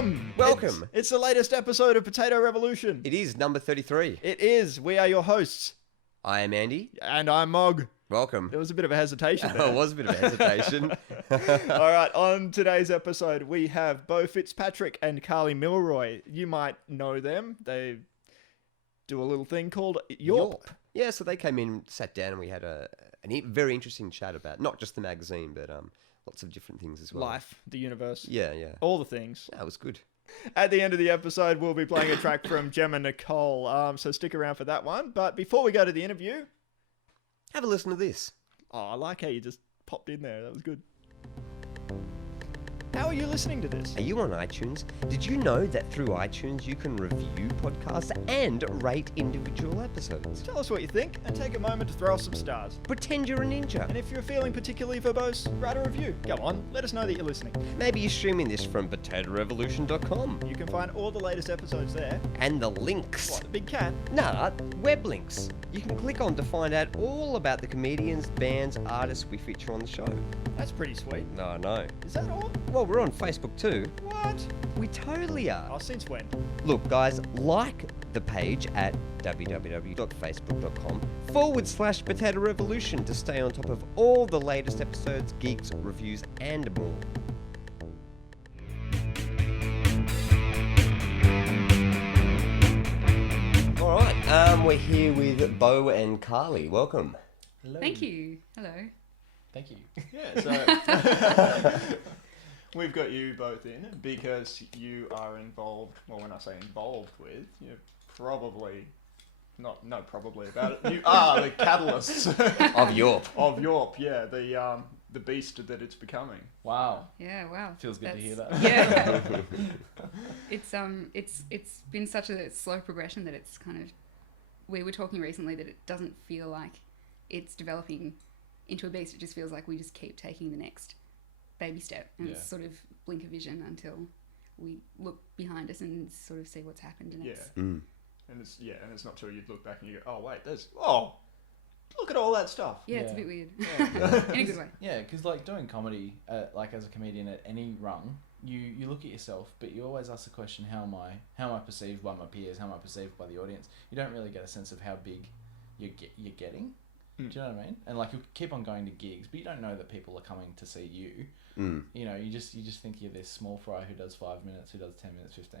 Welcome! Welcome. It's the latest episode of Potato Revolution. It is number 33. It is. We are your hosts. I am Andy. And I'm Mog. Welcome. There was a bit of a hesitation there. It was a bit of a hesitation. All right, on today's episode, we have Beau Fitzpatrick and Carly Milroy. You might know them. They do a little thing called YAWP. Yeah, so they came in, sat down, and we had a very interesting chat about not just the magazine, but lots of different things as well. Life, the universe. Yeah. All the things. That was good. At the end of the episode, we'll be playing a track from Jemma Nicole, so stick around for that one. But before we go to the interview... Have a listen to this. Oh, I like how you just popped in there. That was good. How are you listening to this? Are you on iTunes? Did you know that through iTunes you can review podcasts and rate individual episodes? Tell us what you think and take a moment to throw us some stars. Pretend you're a ninja. And if you're feeling particularly verbose, write a review. Go on, let us know that you're listening. Maybe you're streaming this from potatorevolution.com. You can find all the latest episodes there. And the links. What, the big cat? Nah, web links. You can click on to find out all about the comedians, bands, artists we feature on the show. That's pretty sweet. No, no. Is that all? Well, we're on Facebook too. What? We totally are. Oh, since when? Look, guys, like the page at www.facebook.com/Potato Revolution to stay on top of all the latest episodes, geeks, reviews, and more. All right, we're here with Beau and Carly. Welcome. Hello. Thank you. Hello. Thank you. Yeah, so we've got you both in because you are involved, well, when I say involved with, you're probably, not probably about it, you are the catalysts Of YAWP. of YAWP, yeah, the beast that it's becoming. Wow. Yeah. Wow. Feels good to hear that. Yeah. It's been such a slow progression that it's kind of. We were talking recently that it doesn't feel like it's developing into a beast. It just feels like we just keep taking the next baby step, and it's sort of blink of vision until we look behind us and sort of see what's happened. And it's, Mm. And it's not till you look back and you go, oh wait, look at all that stuff. it's a Yeah. bit weird Yeah. in a good way. Yeah, because like doing comedy, like as a comedian at any rung, you look at yourself, but you always ask the question, how am I perceived by my peers? How am I perceived by the audience? You don't really get a sense of how big you're getting. Do you know what I mean? And like you keep on going to gigs, but you don't know that people are coming to see you. Mm. You know, you just think you're this small fry who does 5 minutes, who does 10 minutes, 15,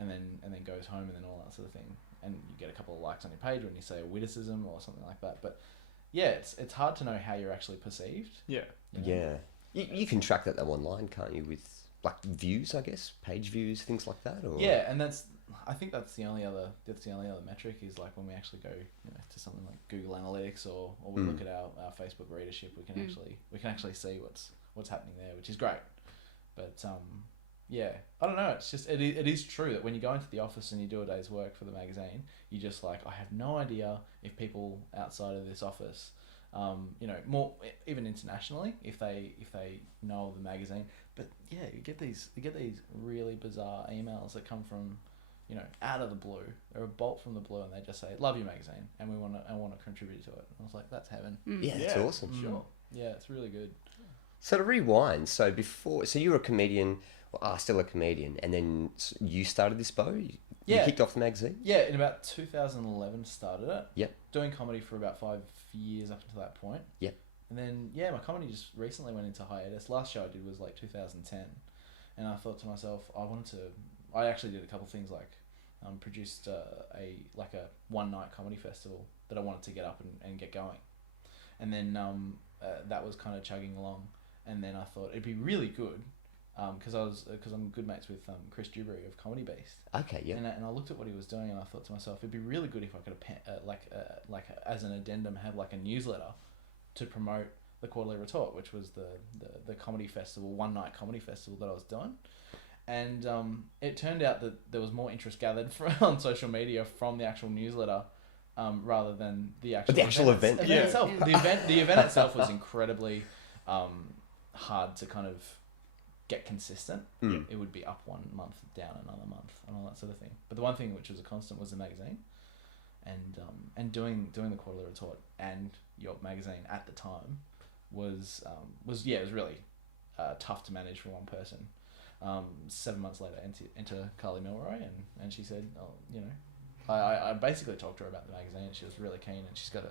and then goes home and then all that sort of thing. And you get a couple of likes on your page when you say a witticism or something like that. But yeah, it's hard to know how you're actually perceived. Yeah. You know? Yeah. You can track that though online, can't you? With like views, I guess, page views, things like that. Or Yeah, and I think that's the only other metric is like when we actually go to something like Google Analytics or we look at our Facebook readership, we can actually see what's happening there, which is great. But yeah, I don't know. It's just it is true that when you go into the office and you do a day's work for the magazine, you just like, I have no idea if people outside of this office, more even internationally, if they know of the magazine. But yeah, you get these really bizarre emails that come from, out of the blue. They're a bolt from the blue, and they just say, "Love your magazine, and I want to contribute to it." And I was like, "That's heaven." Yeah, it's awesome. Sure. Yeah, it's really good. So to rewind, so you were a comedian, or are still a comedian, and then you started this, Beau? You kicked off the magazine? Yeah, in about 2011 started it. Yep. Doing comedy for about 5 years up until that point. Yep. And then, my comedy just recently went into hiatus. Last show I did was like 2010. And I thought to myself, I actually did a couple things like produced a one-night comedy festival that I wanted to get up and get going. And then that was kind of chugging along. And then I thought it'd be really good because I'm good mates with Chris Dewberry of Comedy Beast. Okay, yeah. And I looked at what he was doing and I thought to myself, it'd be really good if I could as an addendum have like a newsletter to promote the Quarterly Retort, which was the comedy festival, one-night comedy festival that I was doing. And it turned out that there was more interest gathered on social media from the actual newsletter rather than the actual event. itself. The event itself was incredibly hard to kind of get consistent. It would be up one month, down another month, and all that sort of thing. But the one thing which was a constant was the magazine, and doing the Quarterly Retort and YAWP magazine at the time was really tough to manage for one person. 7 months later, enter Carly Milroy, and she said, oh, you know, I basically talked to her about the magazine, and she was really keen, and she's got a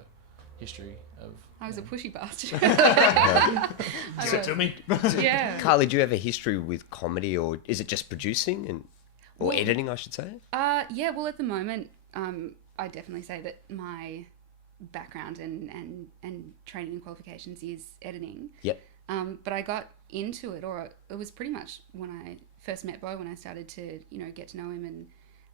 history of... I was a pushy bastard. Give it to me. Yeah. Carly, do you have a history with comedy, or is it just producing or Well, editing, I should say? Yeah, well, at the moment, I definitely say that my background and training and qualifications is editing. Yep. But I got into it, or it was pretty much when I first met Beau, when I started to, you know, get to know him,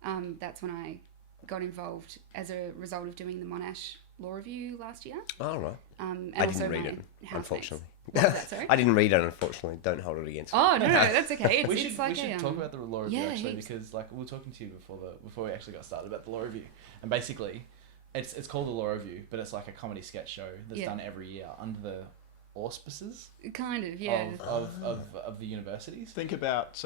and that's when I got involved as a result of doing the Monash Law Review last year. Oh, right. And I also didn't read my it, housemates. unfortunately. What was that, sorry? I didn't read it, unfortunately. Don't hold it against me. Oh, no, that's okay. It's, we it's should, like we should a, talk about the law review, yeah, actually, heaps. because like we were talking to you before we actually got started about the law review, and basically it's called the law review, but it's like a comedy sketch show that's done every year under the auspices kind of, yeah. of the universities. Think about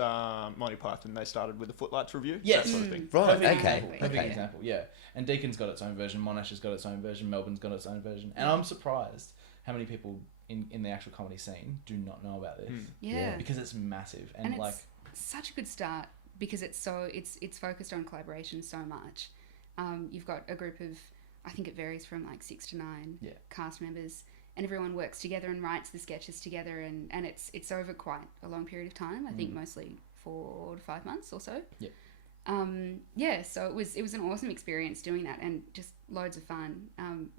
Monty Python. They started with the Footlights Review. Yes. That sort of thing. Right, Perfect okay. example, perfect Okay. example, yeah. And Deacon's got its own version, Monash has got its own version, Melbourne's got its own version, and I'm surprised how many people in the actual comedy scene do not know about this. Yeah. Because it's massive, and, And like it's such a good start because it's focused on collaboration so much. You've got a group of, I think it varies from like 6 to 9 cast members, and everyone works together and writes the sketches together, and it's over quite a long period of time. I think mostly 4 to 5 months or so. Yeah. So it was an awesome experience doing that, and just loads of fun.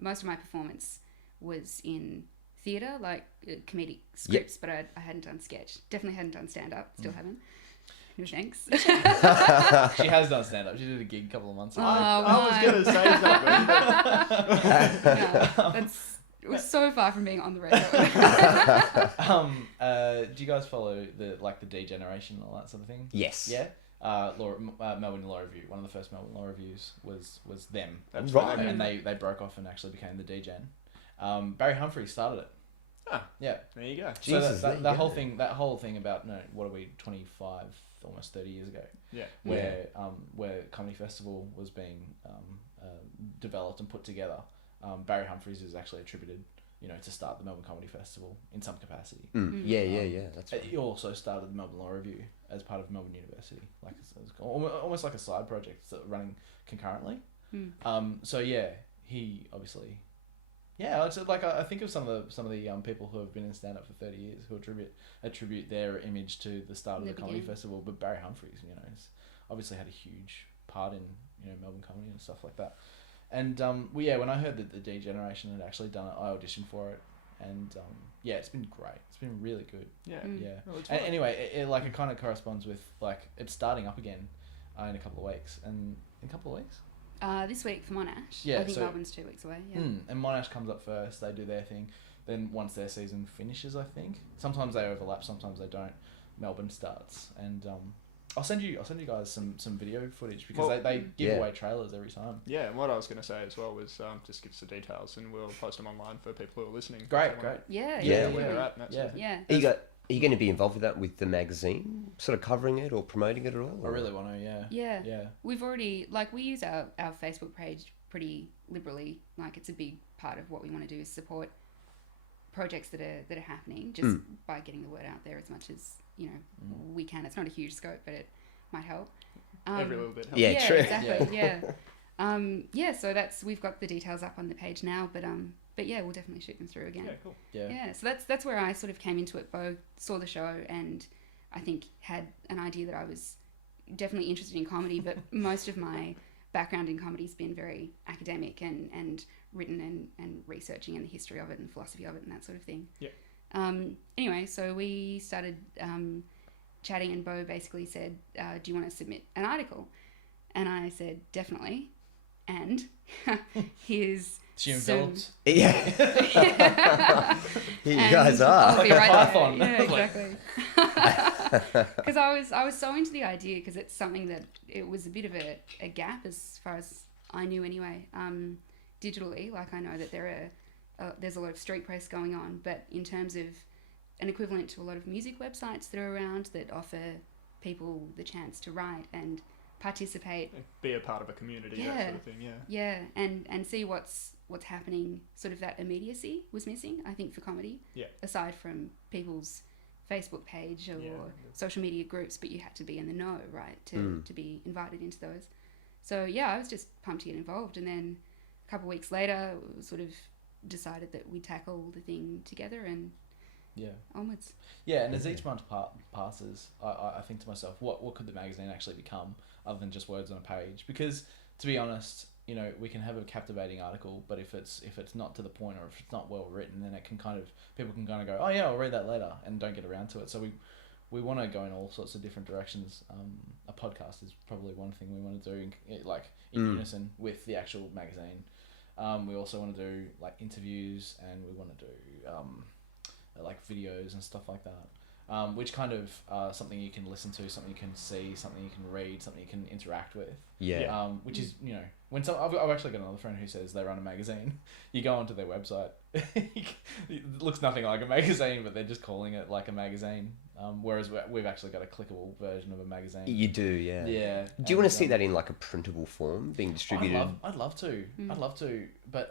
Most of my performance was in theatre, like comedic scripts, but I hadn't done sketch. Definitely hadn't done stand-up. Still haven't. No thanks. she has done stand-up. She did a gig a couple of months ago. I was going to say something. It was so far from being on the radio. Do you guys follow the D generation and all that sort of thing? Yes. Yeah. Melbourne Law Review. One of the first Melbourne Law Reviews was them. That's right. And they broke off and actually became the D-Gen. Barry Humphries started it. Ah, yeah. There you go. So Jesus, that whole thing about what are we 25, almost 30 years ago? Yeah. Where Comedy Festival was being developed and put together. Barry Humphries is actually attributed, to start the Melbourne Comedy Festival in some capacity. Yeah. That's right. He also started the Melbourne Law Review as part of Melbourne University, like it's almost like a side project that's running concurrently. So yeah, he obviously, it's like I think of some of the people who have been in stand up for 30 years who attribute their image to the start of the comedy festival. But Barry Humphries, has obviously had a huge part in Melbourne comedy and stuff like that. And when I heard that the D Generation had actually done it, I auditioned for it, and it's been great. It's been really good. Yeah. Yeah. Well, Anyway, it kind of corresponds with it's starting up again in a couple of weeks. And in a couple of weeks? This week for Monash. Yeah, I think so- Melbourne's 2 weeks away. Yeah. And Monash comes up first. They do their thing. Then once their season finishes, I think sometimes they overlap, sometimes they don't. Melbourne starts, and I'll send you guys some video footage because they give away trailers every time. Yeah, and what I was going to say as well was just give us the details, and we'll post them online for people who are listening. Great. Yeah. Yeah. Where they're at and that sort of thing. Yeah. Are you going to be involved with that with the magazine, sort of covering it or promoting it at all? I really want to. Yeah. We've already, we use our Facebook page pretty liberally. It's a big part of what we want to do is support projects that are happening just by getting the word out there as much as, we can. It's not a huge scope, but it might help. Every little bit helps. Yeah, true. Exactly. Yeah. So we've got the details up on the page now, but yeah, we'll definitely shoot them through again. Yeah, cool. Yeah. So that's where I sort of came into it. Beau saw the show and I think had an idea that I was definitely interested in comedy, but most of my background in comedy has been very academic and written and researching and the history of it and philosophy of it and that sort of thing. Yeah. Anyway, so we started chatting, and Beau basically said, do you want to submit an article? And I said, definitely. And here's She enveloped. Yeah. Here you guys are. I'll be right Python. there. Yeah, exactly. Because I was so into the idea because it's something that it was a bit of a gap as far as I knew anyway. Digitally, I know that there's a lot of street press going on, but in terms of an equivalent to a lot of music websites that are around that offer people the chance to write and participate, Be a part of a community, that sort of thing. and see what's happening. Sort of that immediacy was missing, I think, for comedy. Yeah. Aside from people's Facebook page or Yeah. social media groups, but you had to be in the know, right, to be invited into those. So yeah, I was just pumped to get involved, and then a couple of weeks later, we sort of decided that we'd tackle the thing together and onwards. Yeah, and as each month passes, I think to myself, what could the magazine actually become other than just words on a page? Because to be honest, you know, we can have a captivating article, but if it's not to the point or if it's not well written, then it can people can kind of go, oh yeah, I'll read that later, and don't get around to it. So we want to go in all sorts of different directions. A podcast is probably one thing we want to do, in unison with the actual magazine. We also want to do like interviews, and we want to do like videos and stuff like that, which kind of something you can listen to, something you can see, something you can read, something you can interact with. Yeah. Which is, you know, when I've actually got another friend who says they run a magazine. You go onto their website, it looks nothing like a magazine, but they're just calling it like a magazine. Whereas we've actually got a clickable version of a magazine. You do, yeah. Yeah. Do you want to see that in like a printable form being distributed? I'd love to. I'd love to. But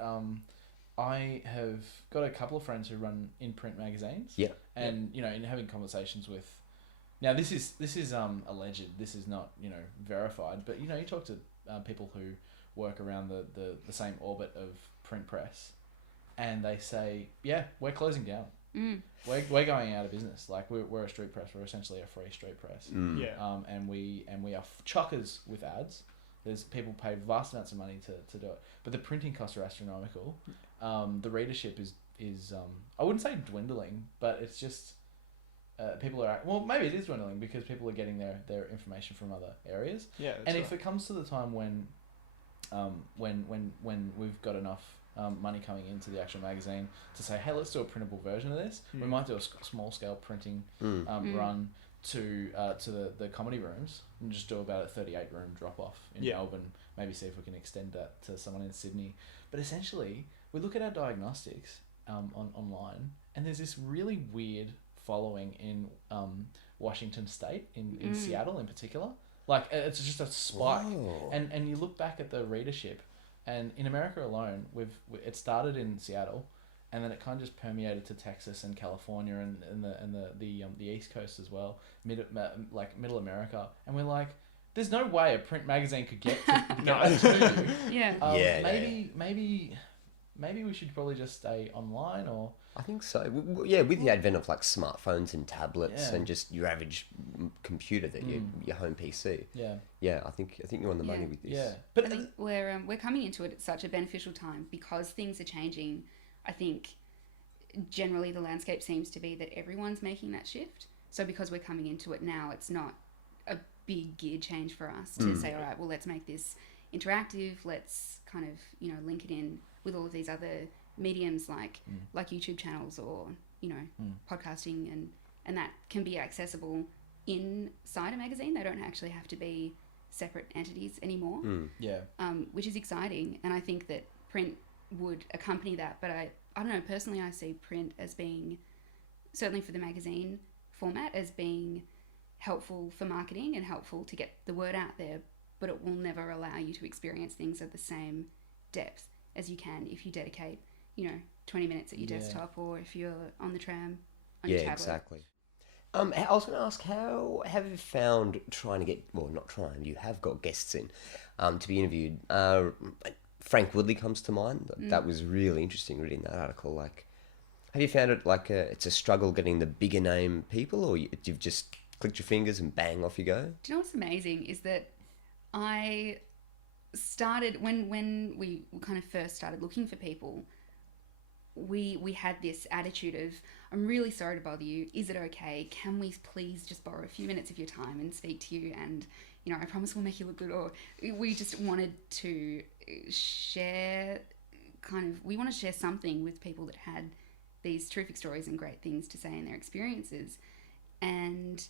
I have got a couple of friends who run in-print magazines. Yeah. And, you know, in having conversations with... Now, this is alleged. This is not, you know, verified. But, you know, you talk to people who work around the same orbit of print press, and they say, yeah, we're closing down. We're going out of business. Like, we're a street press. We're essentially a free street press. Yeah. And we are chockers with ads. There's people pay vast amounts of money to do it, but the printing costs are astronomical. The readership is I wouldn't say dwindling, but it's just people are, well, maybe it is dwindling because people are getting their information from other areas. Yeah. And if it comes to the time when we've got enough money coming into the actual magazine to say, hey, let's do a printable version of this. We might do a small scale printing run to the comedy rooms and just do about a 38 room drop off in Melbourne. Maybe see if we can extend that to someone in Sydney. But essentially, we look at our diagnostics online, and there's this really weird following in Washington State, in Seattle in particular. Like, it's just a spike. Whoa. And you look back at the readership, and in America alone, it started in Seattle, and then it kind of just permeated to Texas and California and the East Coast as well, Middle America, and we're like, there's no way a print magazine could get to you. Yeah. Maybe we should probably just stay online, or I think so. Yeah, with the advent of like smartphones and tablets and just your average computer, your home PC. Yeah, I think you're on the money with this. Yeah, but I think we're coming into it at such a beneficial time because things are changing. I think generally the landscape seems to be that everyone's making that shift. So because we're coming into it now, it's not a big gear change for us to say, all right, well, let's make this interactive. Let's kind of, you know, link it in with all of these other mediums like YouTube channels or, you know, podcasting, and that can be accessible inside a magazine. They don't actually have to be separate entities anymore. Which is exciting, and I think that print would accompany that. But I don't know, personally I see print as being, certainly for the magazine format, as being helpful for marketing and helpful to get the word out there, but it will never allow you to experience things at the same depth as you can if you dedicate, you know, 20 minutes at your desktop, or if you're on the tram on your tablet. Exactly. I was going to ask, how have you found trying to get, well, not trying, you have got guests in to be interviewed. Frank Woodley comes to mind. That was really interesting reading that article. Like, have you found it like it's a struggle getting the bigger name people, or you've just clicked your fingers and bang, off you go? Do you know what's amazing is that I started, when we kind of first started looking for people, we had this attitude of, I'm really sorry to bother you. Is it okay? Can we please just borrow a few minutes of your time and speak to you? And, you know, I promise we'll make you look good. Or we just wanted to share we want to share something with people that had these terrific stories and great things to say in their experiences. And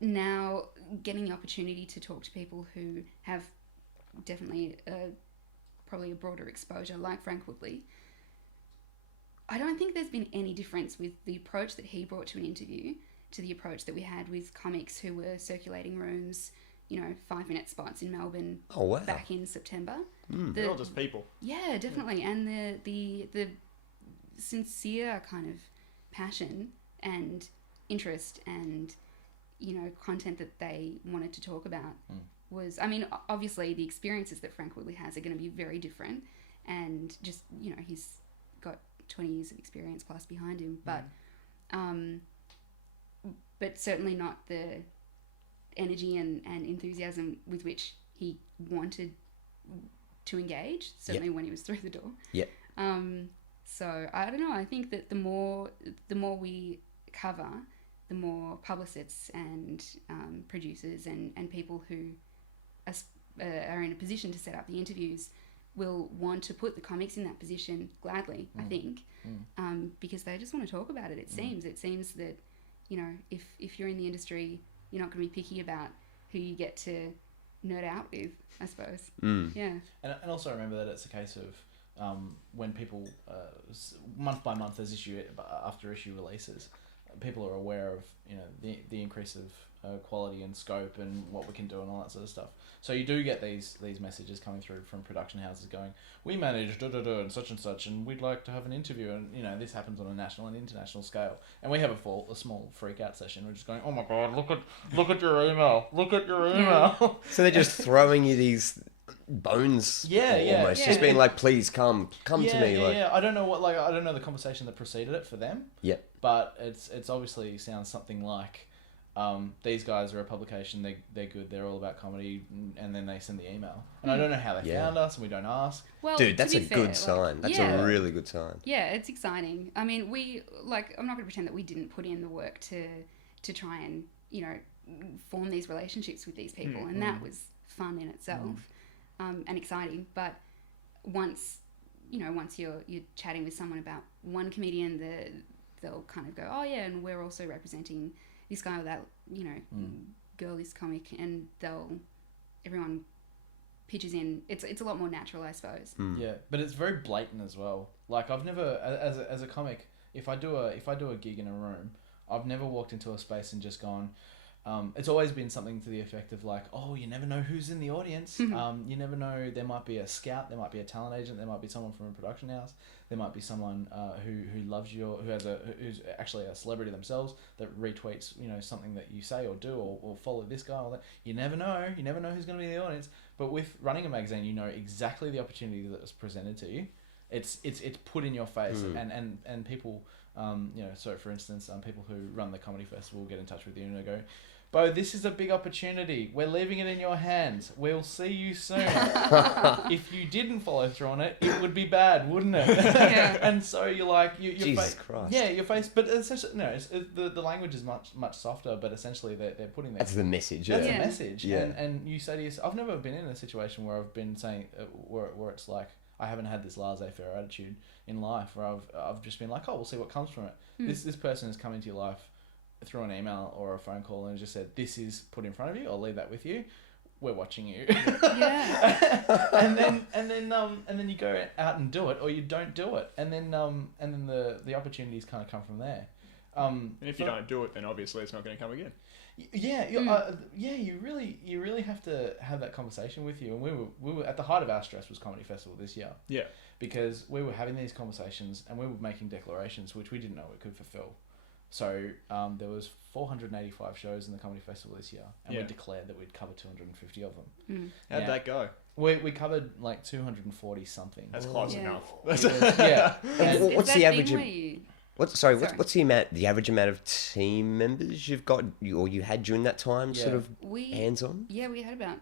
now getting the opportunity to talk to people who have definitely probably a broader exposure, like Frank Woodley, I don't think there's been any difference with the approach that he brought to an interview to the approach that we had with comics who were circulating rooms, you know, 5-minute spots in Melbourne back in September. They're all just people. Yeah, definitely. And the sincere kind of passion and interest and, content that they wanted to talk about was, obviously the experiences that Frank Woodley has are going to be very different, and just, he's got 20 years of experience plus behind him, but certainly not the energy and enthusiasm with which he wanted to engage, certainly when he was through the door. Yep. So I don't know, I think that the more we cover, the more publicists and producers and people who are in a position to set up the interviews will want to put the comics in that position gladly, I think, because they just want to talk about it. It seems that, if you're in the industry, you're not going to be picky about who you get to nerd out with, I suppose. Yeah. And also remember that it's a case of when people, month by month as after issue releases, people are aware of, the increase of quality and scope and what we can do and all that sort of stuff. So you do get these messages coming through from production houses going, we manage and such, and we'd like to have an interview, and this happens on a national and international scale. And we have a small freak out session. We're just going, oh my god, look at your email, So they're just throwing you these bones, almost just being like, please come to me. I don't know I don't know the conversation that preceded it for them. Yep. But it's obviously sounds something like, these guys are a publication, they're good, they're all about comedy, and then they send the email. And I don't know how they found us, and we don't ask. Well, dude, that's a good sign. That's a really good sign. Yeah, it's exciting. I'm not going to pretend that we didn't put in the work to try and, form these relationships with these people, and that was fun in itself, and exciting. But once you're chatting with someone about one comedian, they'll kind of go, oh yeah, and we're also representing this guy or that, girl, this comic, and everyone pitches in. It's a lot more natural, I suppose. Yeah, but it's very blatant as well. Like, I've never, as a comic, if I do a gig in a room, I've never walked into a space and just gone. It's always been something to the effect of like, oh, you never know who's in the audience. You never know. There might be a scout. There might be a talent agent. There might be someone from a production house. There might be someone who loves you, who's actually a celebrity themselves that retweets something that you say or do or follow this guy or that. You never know. You never know who's going to be in the audience. But with running a magazine, you know exactly the opportunity that was presented to you. It's put in your face, and people, so for instance, people who run the comedy festival will get in touch with you and they go, Beau, this is a big opportunity. We're leaving it in your hands. We'll see you soon. If you didn't follow through on it, it would be bad, wouldn't it? Yeah. And so you're like, Jesus Christ. Yeah, your face. But essentially, no, the language is much softer. But essentially, they're putting that's the message. That's Yeah. the message. Yeah. And you say to yourself, I've never been in a situation where I've been saying where it's like I haven't had this laissez-faire attitude in life where I've just been like, oh, we'll see what comes from it. This person has come into your life through an email or a phone call and just said, this is put in front of you, I'll leave that with you, we're watching you. Yeah. and then you go out and do it, or you don't do it, and then the opportunities kind of come from there. And if you don't do it, then obviously it's not going to come again. Yeah, you really have to have that conversation with you. And we were at the height of our stress was Comedy Festival this year. Yeah. Because we were having these conversations and we were making declarations which we didn't know we could fulfill. So there was 485 shows in the Comedy Festival this year, and we declared that we'd cover 250 of them. How'd that go? We covered like 240 something. That's close enough. Yeah. And what's the average? What's the average amount of team members you've got or you had during that time? Sort of hands on. Yeah, we had about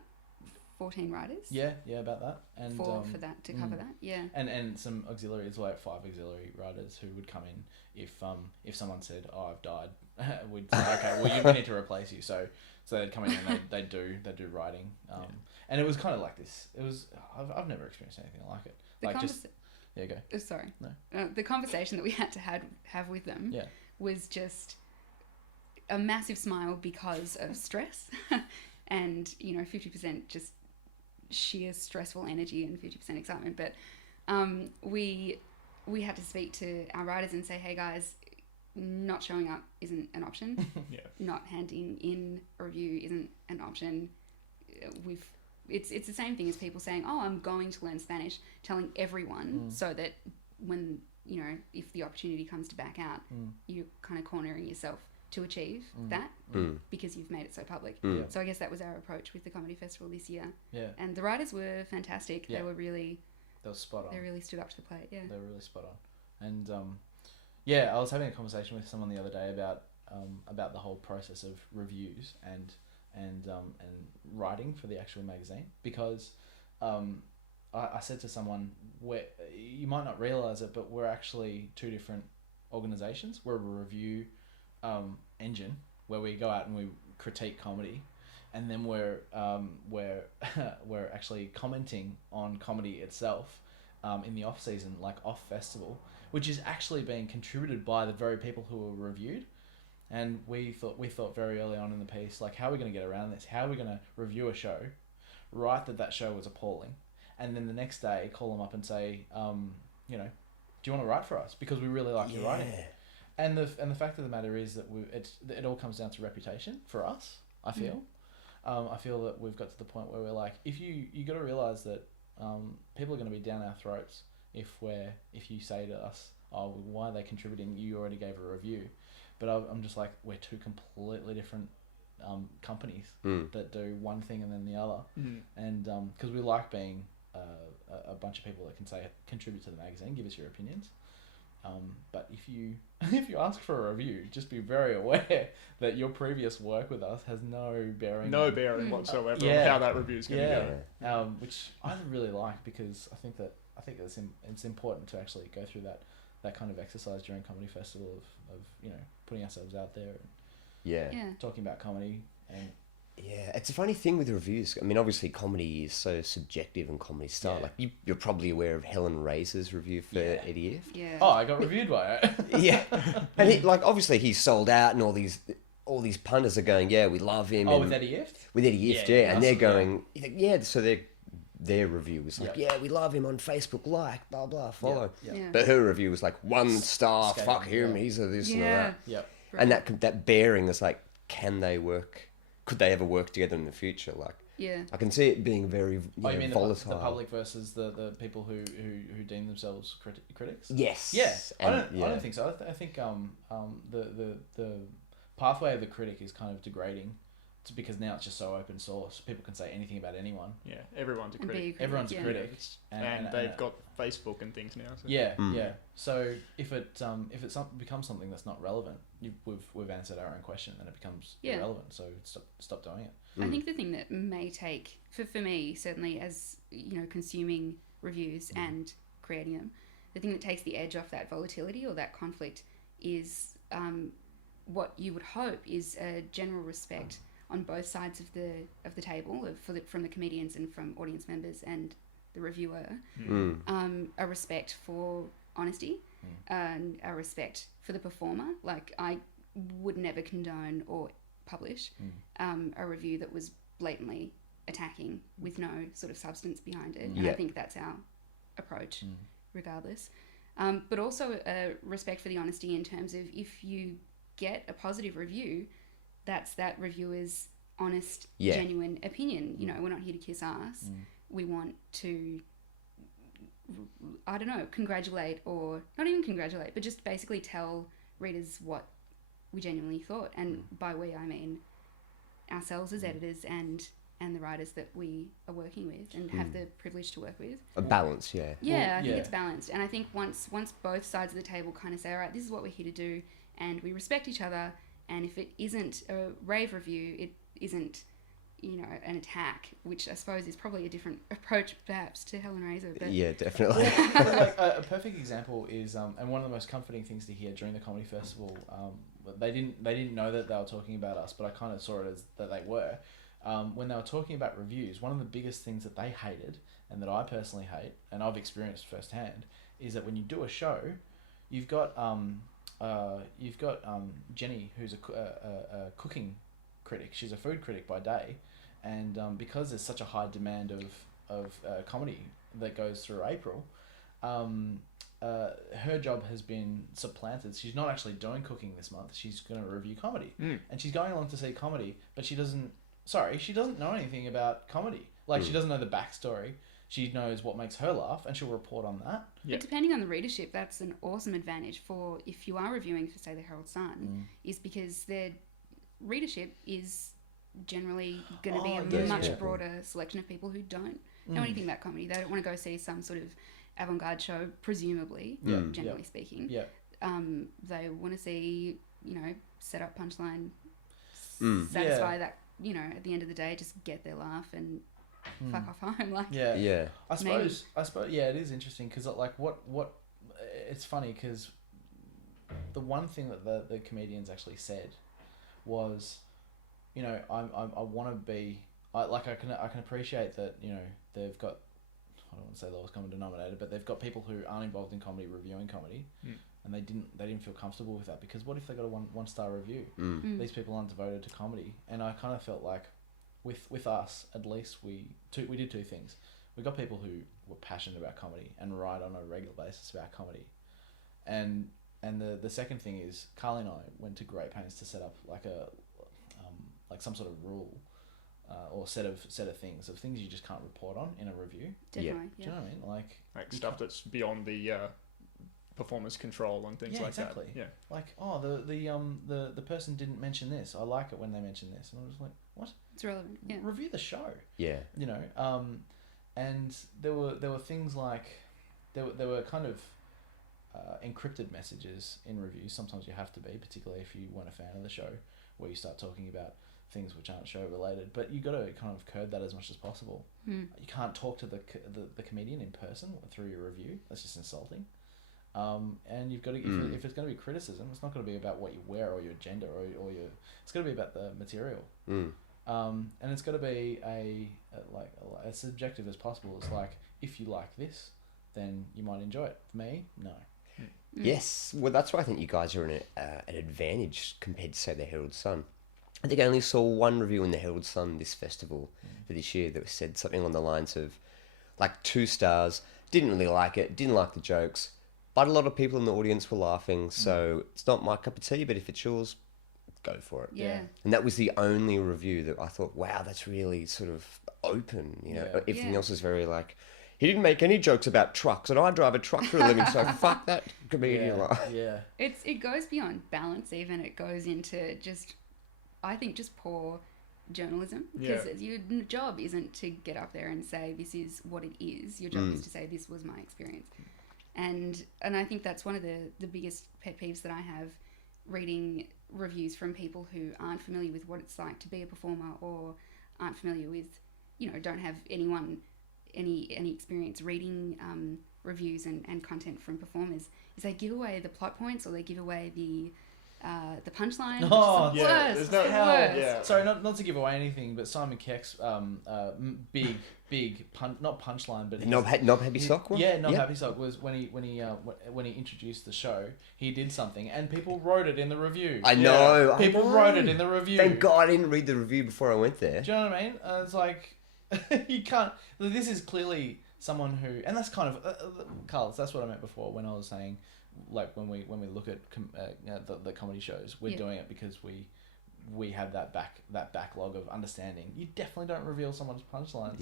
14 writers. Yeah, about that. And 4 for that to cover that. Yeah. And some auxiliaries, like 5 auxiliary writers who would come in if someone said, "Oh, I've died," we'd say, "Okay, well, we need to replace you." So they'd come in and they do writing. And it was kind of like this. It was I've never experienced anything like it. Go. Sorry. No. The conversation that we had to have with them was just a massive smile because of stress, and 50% just sheer stressful energy and 50% excitement. But we had to speak to our writers and say, hey guys, not showing up isn't an option. Not handing in a review isn't an option. It's the same thing as people saying, oh, I'm going to learn Spanish, telling everyone so that when, if the opportunity comes to back out, you're kind of cornering yourself to achieve that because you've made it so public. So I guess that was our approach with the comedy festival this year. Yeah. And the writers were fantastic. Yeah. They were really They were spot on. they really stood up to the plate. Yeah. They were really spot on. And I was having a conversation with someone the other day about the whole process of reviews and writing for the actual magazine, because I said to someone, where you might not realize it, but we're actually two different organizations. We're a review engine where we go out and we critique comedy, and then we're actually commenting on comedy itself in the off season, like off festival, which is actually being contributed by the very people who were reviewed. And we thought very early on in the piece, like, how are we going to get around this? How are we going to review a show, write that show was appalling, and then the next day call them up and say, do you want to write for us? Because we really like your writing. And the fact of the matter is that it all comes down to reputation for us, I feel. I feel that we've got to the point where we're like, if you got to realize that people are going to be down our throats if you say to us, oh, why are they contributing? You already gave a review. But I'm just like, we're two completely different companies that do one thing and then the other. And because we like being a bunch of people that can contribute to the magazine, give us your opinions. But if you ask for a review, just be very aware that your previous work with us has no bearing whatsoever on how that review is going to go. Which I really like, because I think it's important to actually go through that kind of exercise during comedy festival of putting ourselves out there and talking about comedy. And it's a funny thing with reviews. I mean, obviously comedy is so subjective and comedy style. Like you're probably aware of Helen Razor's review for Eddie F. Yeah. Oh, I got reviewed by it. Yeah, and obviously he's sold out, and all these punters are going, yeah, we love him. Oh, with Eddie F. With Eddie F, and they're going, so their review was like, we love him on Facebook, like, blah, blah, follow. But her review was like, 1 star, fuck him, he's a this and that. Yep. And that bearing is like, can they work? Could they ever work together in the future? Like, I can see it being very volatile. The public versus the people who deem themselves critics? Yes. Yeah. I don't think so. I think the pathway of the critic is kind of degrading. It's because now it's just so open source. People can say anything about anyone. Yeah, everyone's a critic. Everyone's a critic, and they've got Facebook and things now. So. Yeah. So if it becomes something that's not relevant, we've answered our own question, and it becomes irrelevant. So stop doing it. I think the thing that may take for me, certainly as consuming reviews and creating them, the thing that takes the edge off that volatility or that conflict is what you would hope is a general respect on both sides of the table, from the comedians and from audience members and the reviewer, a respect for honesty, and a respect for the performer. Like, I would never condone or publish a review that was blatantly attacking with no sort of substance behind it. And I think that's our approach, regardless. But also a respect for the honesty in terms of, if you get a positive review, that's that reviewer's honest, genuine opinion. We're not here to kiss ass. We want to, I don't know, congratulate, or not even congratulate, but just basically tell readers what we genuinely thought. And by we, I mean ourselves as editors and the writers that we are working with and have the privilege to work with. A balance, I think it's balanced. And I think once both sides of the table kind of say, all right, this is what we're here to do, and we respect each other, and if it isn't a rave review, it isn't, an attack, which I suppose is probably a different approach perhaps to Helen Razor. But yeah, definitely. Like a perfect example is, and one of the most comforting things to hear during the comedy festival, they didn't know that they were talking about us, but I kind of saw it as that they were. When they were talking about reviews, one of the biggest things that they hated, and that I personally hate, and I've experienced firsthand, is that when you do a show, you've got Jenny, who's a cooking critic. She's a food critic by day, and because there's such a high demand of comedy that goes through April, her job has been supplanted. She's not actually doing cooking this month. She's going to review comedy, and she's going along to see comedy, but she doesn't know anything about comedy. Like, she doesn't know the backstory. she knows what makes her laugh, and she'll report on that. Yeah. But depending on the readership, that's an awesome advantage for if you are reviewing for, say, the Herald Sun, is because their readership is generally going to be a much broader selection of people who don't know anything about comedy. They don't want to go see some sort of avant-garde show, presumably, generally speaking. Yeah. They want to see, set up punchline, satisfy that, at the end of the day, just get their laugh and fuck off home. I suppose, it is interesting because, like, what it's funny because the one thing that the comedians actually said was, I want to be, I can appreciate that, they've got, I don't want to say lowest common denominator, but they've got people who aren't involved in comedy reviewing comedy, and they didn't feel comfortable with that, because what if they got a one star review? These people aren't devoted to comedy, and I kind of felt like with us, at least we did two things. We got people who were passionate about comedy and write on a regular basis about comedy, and the second thing is Carly and I went to great pains to set up like some sort of rule. Or set of things you just can't report on in a review. Definitely. Do you know what I mean? Like stuff that's beyond the performance control and things like exactly. that. Yeah. Like, the person didn't mention this. I like it when they mention this, and I was like, what? It's relevant. Yeah. Review the show. Yeah. And there were things like there were kind of encrypted messages in reviews. Sometimes you have to be, particularly if you weren't a fan of the show, where you start talking about things which aren't show related, but you got to kind of curb that as much as possible. You can't talk to the comedian in person through your review. That's just insulting. And you've got to, if it's going to be criticism, it's not going to be about what you wear or your gender or your. It's going to be about the material. And it's got to be as subjective as possible. It's like, if you like this, then you might enjoy it. For me, no. Yes, well, that's why I think you guys are an advantage compared to, say, the Herald Sun. I think I only saw one review in the Herald Sun this festival for this year that said something along the lines of, like, 2 stars, didn't really like it, didn't like the jokes, but a lot of people in the audience were laughing, so it's not my cup of tea, but if it's yours, go for it. Yeah. And that was the only review that I thought, wow, that's really sort of open, Everything else is very, like, he didn't make any jokes about trucks, and I drive a truck for a living, so fuck that comedian. It goes beyond balance even. It goes into just poor journalism, because your job isn't to get up there and say this is what it is. Your job is to say this was my experience, and I think that's one of the biggest pet peeves that I have, reading reviews from people who aren't familiar with what it's like to be a performer, or aren't familiar with, don't have any experience reading reviews and content from performers, is they give away the plot points, or they give away the punchline. Oh, yeah. There's no hell. Yeah. Sorry, not to give away anything, but Simon Keck's big not punchline, but Knob Happy Sock one. Yeah, Knob Happy Sock was when he introduced the show. He did something, and people wrote it in the review. I know. People wrote it in the review. Thank God I didn't read the review before I went there. Do you know what I mean? It's like you can't. This is clearly someone who, and that's kind of Carl. That's what I meant before when I was saying, like, when we look at the comedy shows, we're doing it because we have that backlog of understanding. You definitely don't reveal someone's punchlines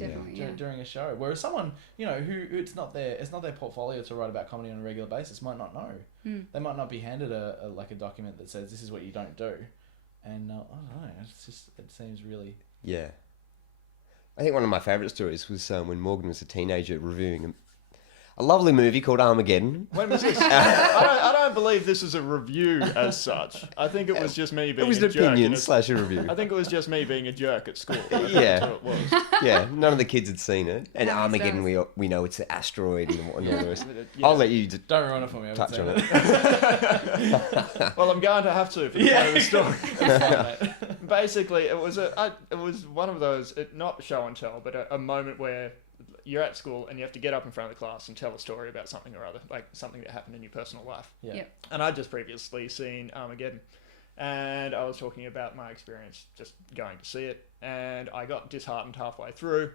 during a show. Whereas someone, who it's not their portfolio to write about comedy on a regular basis, might not know. They might not be handed a document that says this is what you don't do, and I don't know. It seems really I think one of my favourite stories was when Morgan was a teenager reviewing a lovely movie called Armageddon. When was this? I don't believe this is a review as such. I think it was just me being a jerk. It was an opinion / a review. I think it was just me being a jerk at school. That's what it was. Yeah, none of the kids had seen it. And Armageddon, we know it's an asteroid and all the rest. I'll let you don't ruin it for me. Touch on it. Well, I'm going to have to for the point of the story. Basically, it was one of those, not show and tell, but a moment where you're at school and you have to get up in front of the class and tell a story about something or other, like something that happened in your personal life. And I'd just previously seen Armageddon, and I was talking about my experience just going to see it, and I got disheartened halfway through,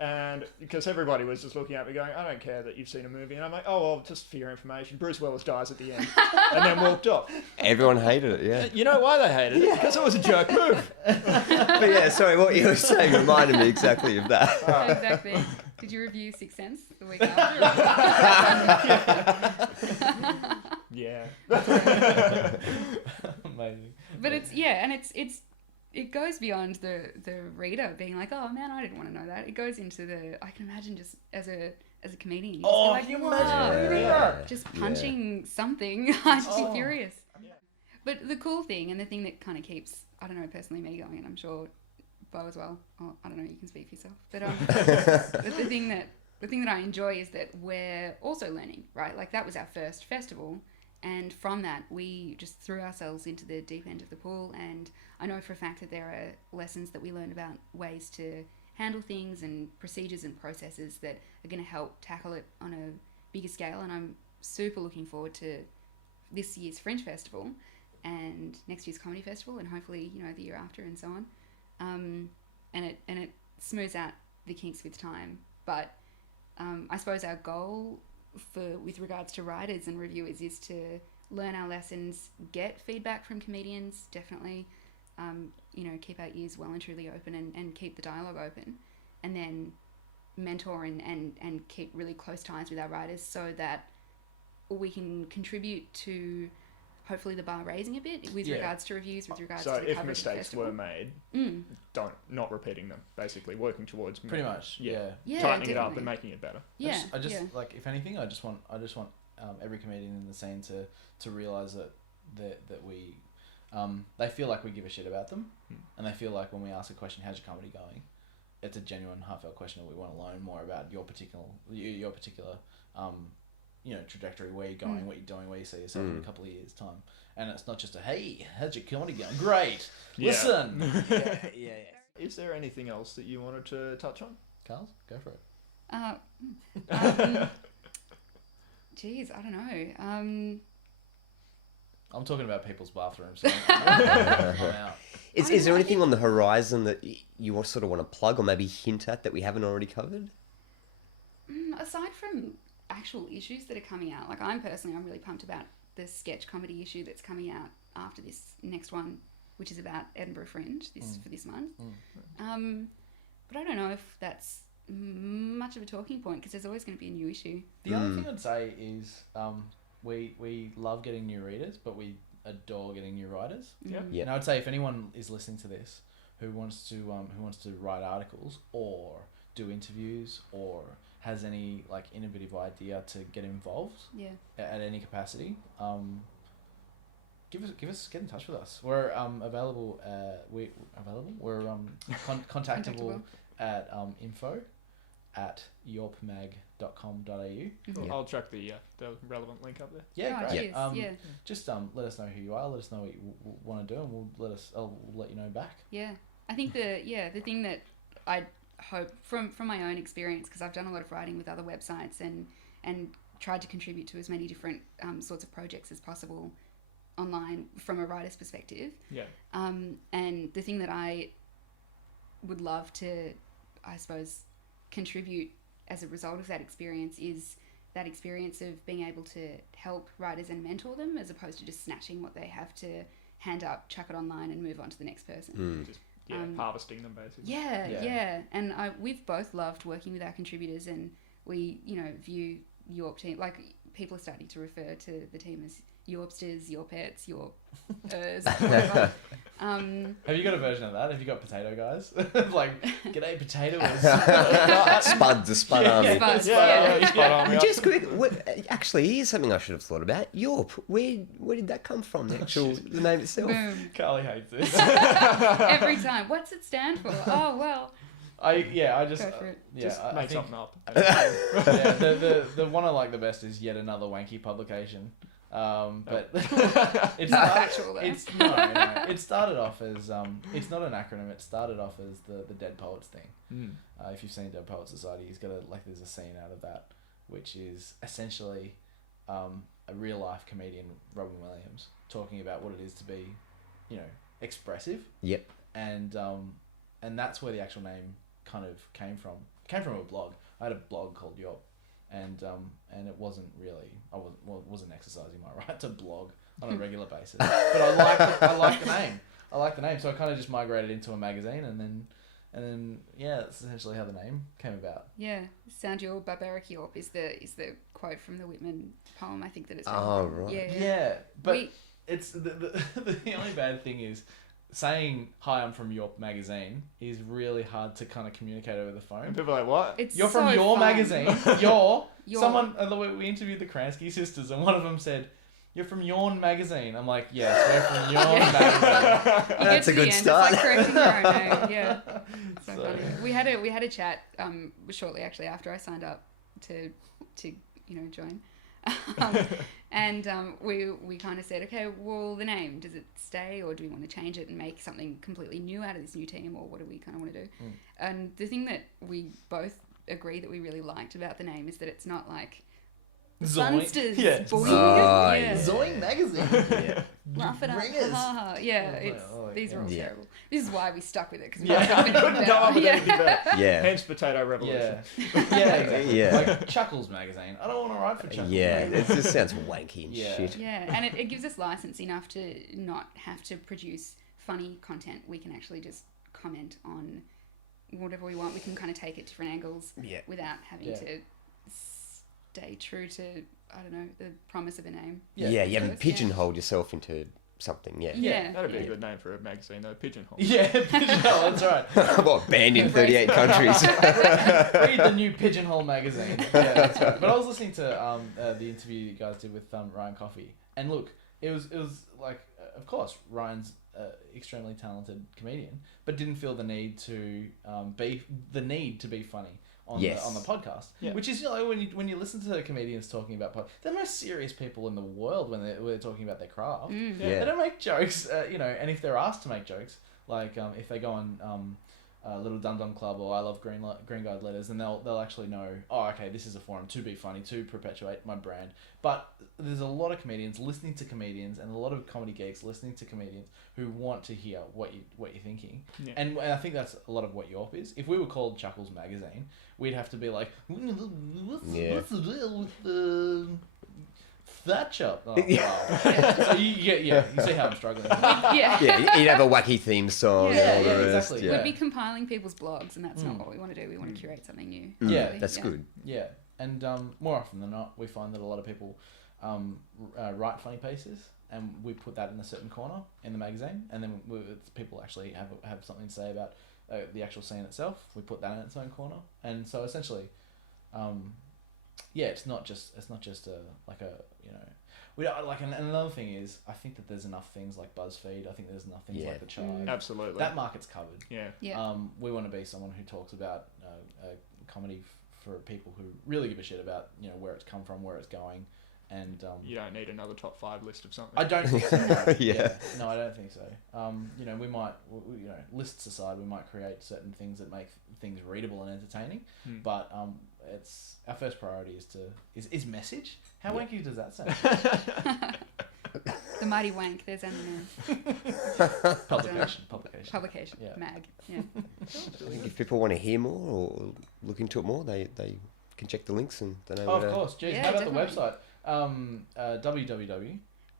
And because everybody was just looking at me going, I don't care that you've seen a movie. And I'm like, oh, well, just for your information, Bruce Willis dies at the end. And then walked off. Everyone hated it, yeah. You know why they hated it? Because it was a jerk move. But yeah, sorry, what you were saying reminded me exactly of that. Exactly. Did you review Sixth Sense the week after? Yeah. Amazing. But it's yeah, and it goes beyond the reader being like, oh man, I didn't want to know that. It goes into I can imagine just as a comedian, you just Oh, be like, can you "Wow, imagine? Yeah. just punching something. I'd Oh. be furious. Yeah. But the cool thing and the thing that kind of keeps, I don't know, personally me going, and I'm sure Beau as well. Oh, I don't know, you can speak for yourself. But the thing that I enjoy is that we're also learning, right? Like that was our first festival. And from that, we just threw ourselves into the deep end of the pool. And I know for a fact that there are lessons that we learned about ways to handle things and procedures and processes that are going to help tackle it on a bigger scale. And I'm super looking forward to this year's Fringe Festival and next year's Comedy Festival and hopefully, the year after and so on. And it smooths out the kinks with time. But I suppose our goal with regards to writers and reviewers is to learn our lessons, get feedback from comedians, definitely, keep our ears well and truly open and keep the dialogue open, and then mentor and keep really close ties with our writers so that we can contribute to hopefully the bar raising a bit with regards to reviews, with regards to the So if coverage of the mistakes festival. were made, not repeating them, basically working towards Pretty much. Yeah. tightening it up definitely. and making it better. Yeah, I just like, if anything, I just want every comedian in the scene to realize that we they feel like we give a shit about them, and they feel like when we ask a question, how's your comedy going, it's a genuine heartfelt question that we want to learn more about your particular trajectory, where you're going, what you're doing, where you see yourself in a couple of years' time. And it's not just hey, how's your comedy going? Great. Yeah. Listen. Yeah. Is there anything else that you wanted to touch on? Carl, go for it. Geez, I don't know. I'm talking about people's bathrooms. So I'm out. Is there anything on the horizon that you sort of want to plug or maybe hint at that we haven't already covered? Aside from actual issues that are coming out, like I'm really pumped about the sketch comedy issue that's coming out after this next one, which is about Edinburgh Fringe for this month. But I don't know if that's much of a talking point because there's always going to be a new issue. The only thing I'd say is we love getting new readers, but we adore getting new writers. Yeah. Yeah. And I would say if anyone is listening to this who wants to write articles or do interviews or has any like innovative idea to get involved at any capacity, get in touch with us. We're available. We're contactable at info@yawpmag.com.au. Cool. I'll chuck the relevant link up there. Yeah, great. Cheers, Just let us know who you are. Let us know what you want to do, and I'll let you know back. Yeah, I think the thing that I hope from my own experience, because I've done a lot of writing with other websites and tried to contribute to as many different sorts of projects as possible online from a writer's perspective. Yeah. And the thing that I would love to, I suppose, contribute as a result of that experience is that experience of being able to help writers and mentor them as opposed to just snatching what they have to hand up, chuck it online and move on to the next person. Just harvesting them basically. Yeah. And we've both loved working with our contributors, and we, view YAWP team, like people are starting to refer to the team as YAWPsters, YAWPettes, YAWPers, whatever. Have you got a version of that? Have you got potato guys? Like, g'day potatoers. The Spud Army. Spuds, Spot on. Just quick, actually, here's something I should have thought about. YAWP, where did that come from? The name itself. Boom. Carly hates this. Every time. What's it stand for? Oh, well. I just Go for it. Just I make think, something up. the one I like the best is Yet Another Wanky Publication. But it's Not not factual, though. It's no. It started off as it's not an acronym. It started off as the Dead Poets thing. If you've seen Dead Poets Society, he's got there's a scene out of that, which is essentially a real life comedian, Robin Williams, talking about what it is to be, Yep. expressive. And that's where the actual name kind of came came from a blog. I had a blog called YAWP, and it wasn't really wasn't exercising my right to blog on a regular basis. But I like the name. I like the name, so I kind of just migrated into a magazine, and then that's essentially how the name came about. Yeah, sound your barbaric YAWP is the quote from the Whitman poem. I think that it's. Oh, right. Yeah, but it's the only bad thing is saying hi, I'm from YAWP magazine is really hard to kind of communicate over the phone. And people are like, what? You're from so your fun. magazine. You're someone. We interviewed the Kransky sisters, and one of them said, "You're from Yawn magazine." I'm like, yes, we're from Yawn magazine. You That's get a to good the end, start. It's like correcting your own name. Yeah, so So- funny. We had a chat shortly actually after I signed up to join. And we kind of said, okay, well, the name, does it stay, or do we want to change it and make something completely new out of this new team, or what do we kind of want to do? And the thing that we both agree that we really liked about the name is that it's not like Zoink. Funsters, Yeah. boing, Oh, yeah. Zoink magazine. Yeah. Laugh it up, Bring us. ha, ha, ha. Yeah, I was it's like, these are all yeah. terrible. This is why we stuck with it, because Yeah, I couldn't come up with anything better. Yeah. Hence Potato Revolution. Yeah, exactly. Yeah. Like Chuckles magazine. I don't want to write for Chuckles. Yeah, magazine. it just sounds wanky and Yeah. shit. Yeah, and it gives us license enough to not have to produce funny content. We can actually just comment on whatever we want. We can kind of take it different angles Yeah. without having Yeah. to stay true to, I don't know, the promise of a name. Yeah, you haven't Yeah. pigeonholed yourself into something, yeah. Yeah. That'd be yeah. a good name for a magazine, though. Pigeonhole. Yeah, Pigeonhole, that's right. What, banned in 38 countries? Read the new Pigeonhole magazine. Yeah, that's right. But I was listening to the interview you guys did with Ryan Coffey, and look, it was like, of course, Ryan's extremely talented comedian, but didn't feel the need to be funny on Yes. on the podcast. Yeah. Which is, when you listen to comedians talking about they're the most serious people in the world when they're talking about their craft. Mm. Yeah. They don't make jokes, and if they're asked to make jokes, like if they go on Little Dum Dum Club or I Love Green Guide Letters, and they'll actually know, oh, okay, this is a forum to be funny, to perpetuate my brand. But there's a lot of comedians listening to comedians, and a lot of comedy geeks listening to comedians who want to hear what you're thinking. Yeah. And I think that's a lot of what YAWP is. If we were called Chuckles Magazine, we'd have to be like, what's the deal with the Thatcher? Oh, wow. So you see how I'm struggling. Yeah. Yeah, you'd have a wacky theme song Yeah, and all the yeah, rest. exactly. Yeah. We'd be compiling people's blogs, and that's not what we want to do. We want to curate something new. Yeah, really. That's good. Yeah, and more often than not, we find that a lot of people write funny pieces, and we put that in a certain corner in the magazine, and then people actually have something to say about the actual scene itself. We put that in its own corner, and so essentially, it's not just we don't like. And another thing is, I think that there's enough things like BuzzFeed. I think there's enough things like The Chive. Absolutely. That market's covered. Yeah. Yeah. We want to be someone who talks about comedy for people who really give a shit about where it's come from, where it's going, and You don't need another top 5 list of something. I don't think so. No. Yeah. No, I don't think so. We might, lists aside, we might create certain things that make things readable and entertaining, but it's our first priority is message. How wanky does that sound? The Mighty Wank. There's Eminem. Publication. Yeah. Mag. Yeah. I think if people want to hear more or look into it more, they can check the links and they know Oh, where of to... course. Jeez, Yeah, how about definitely. the website? www.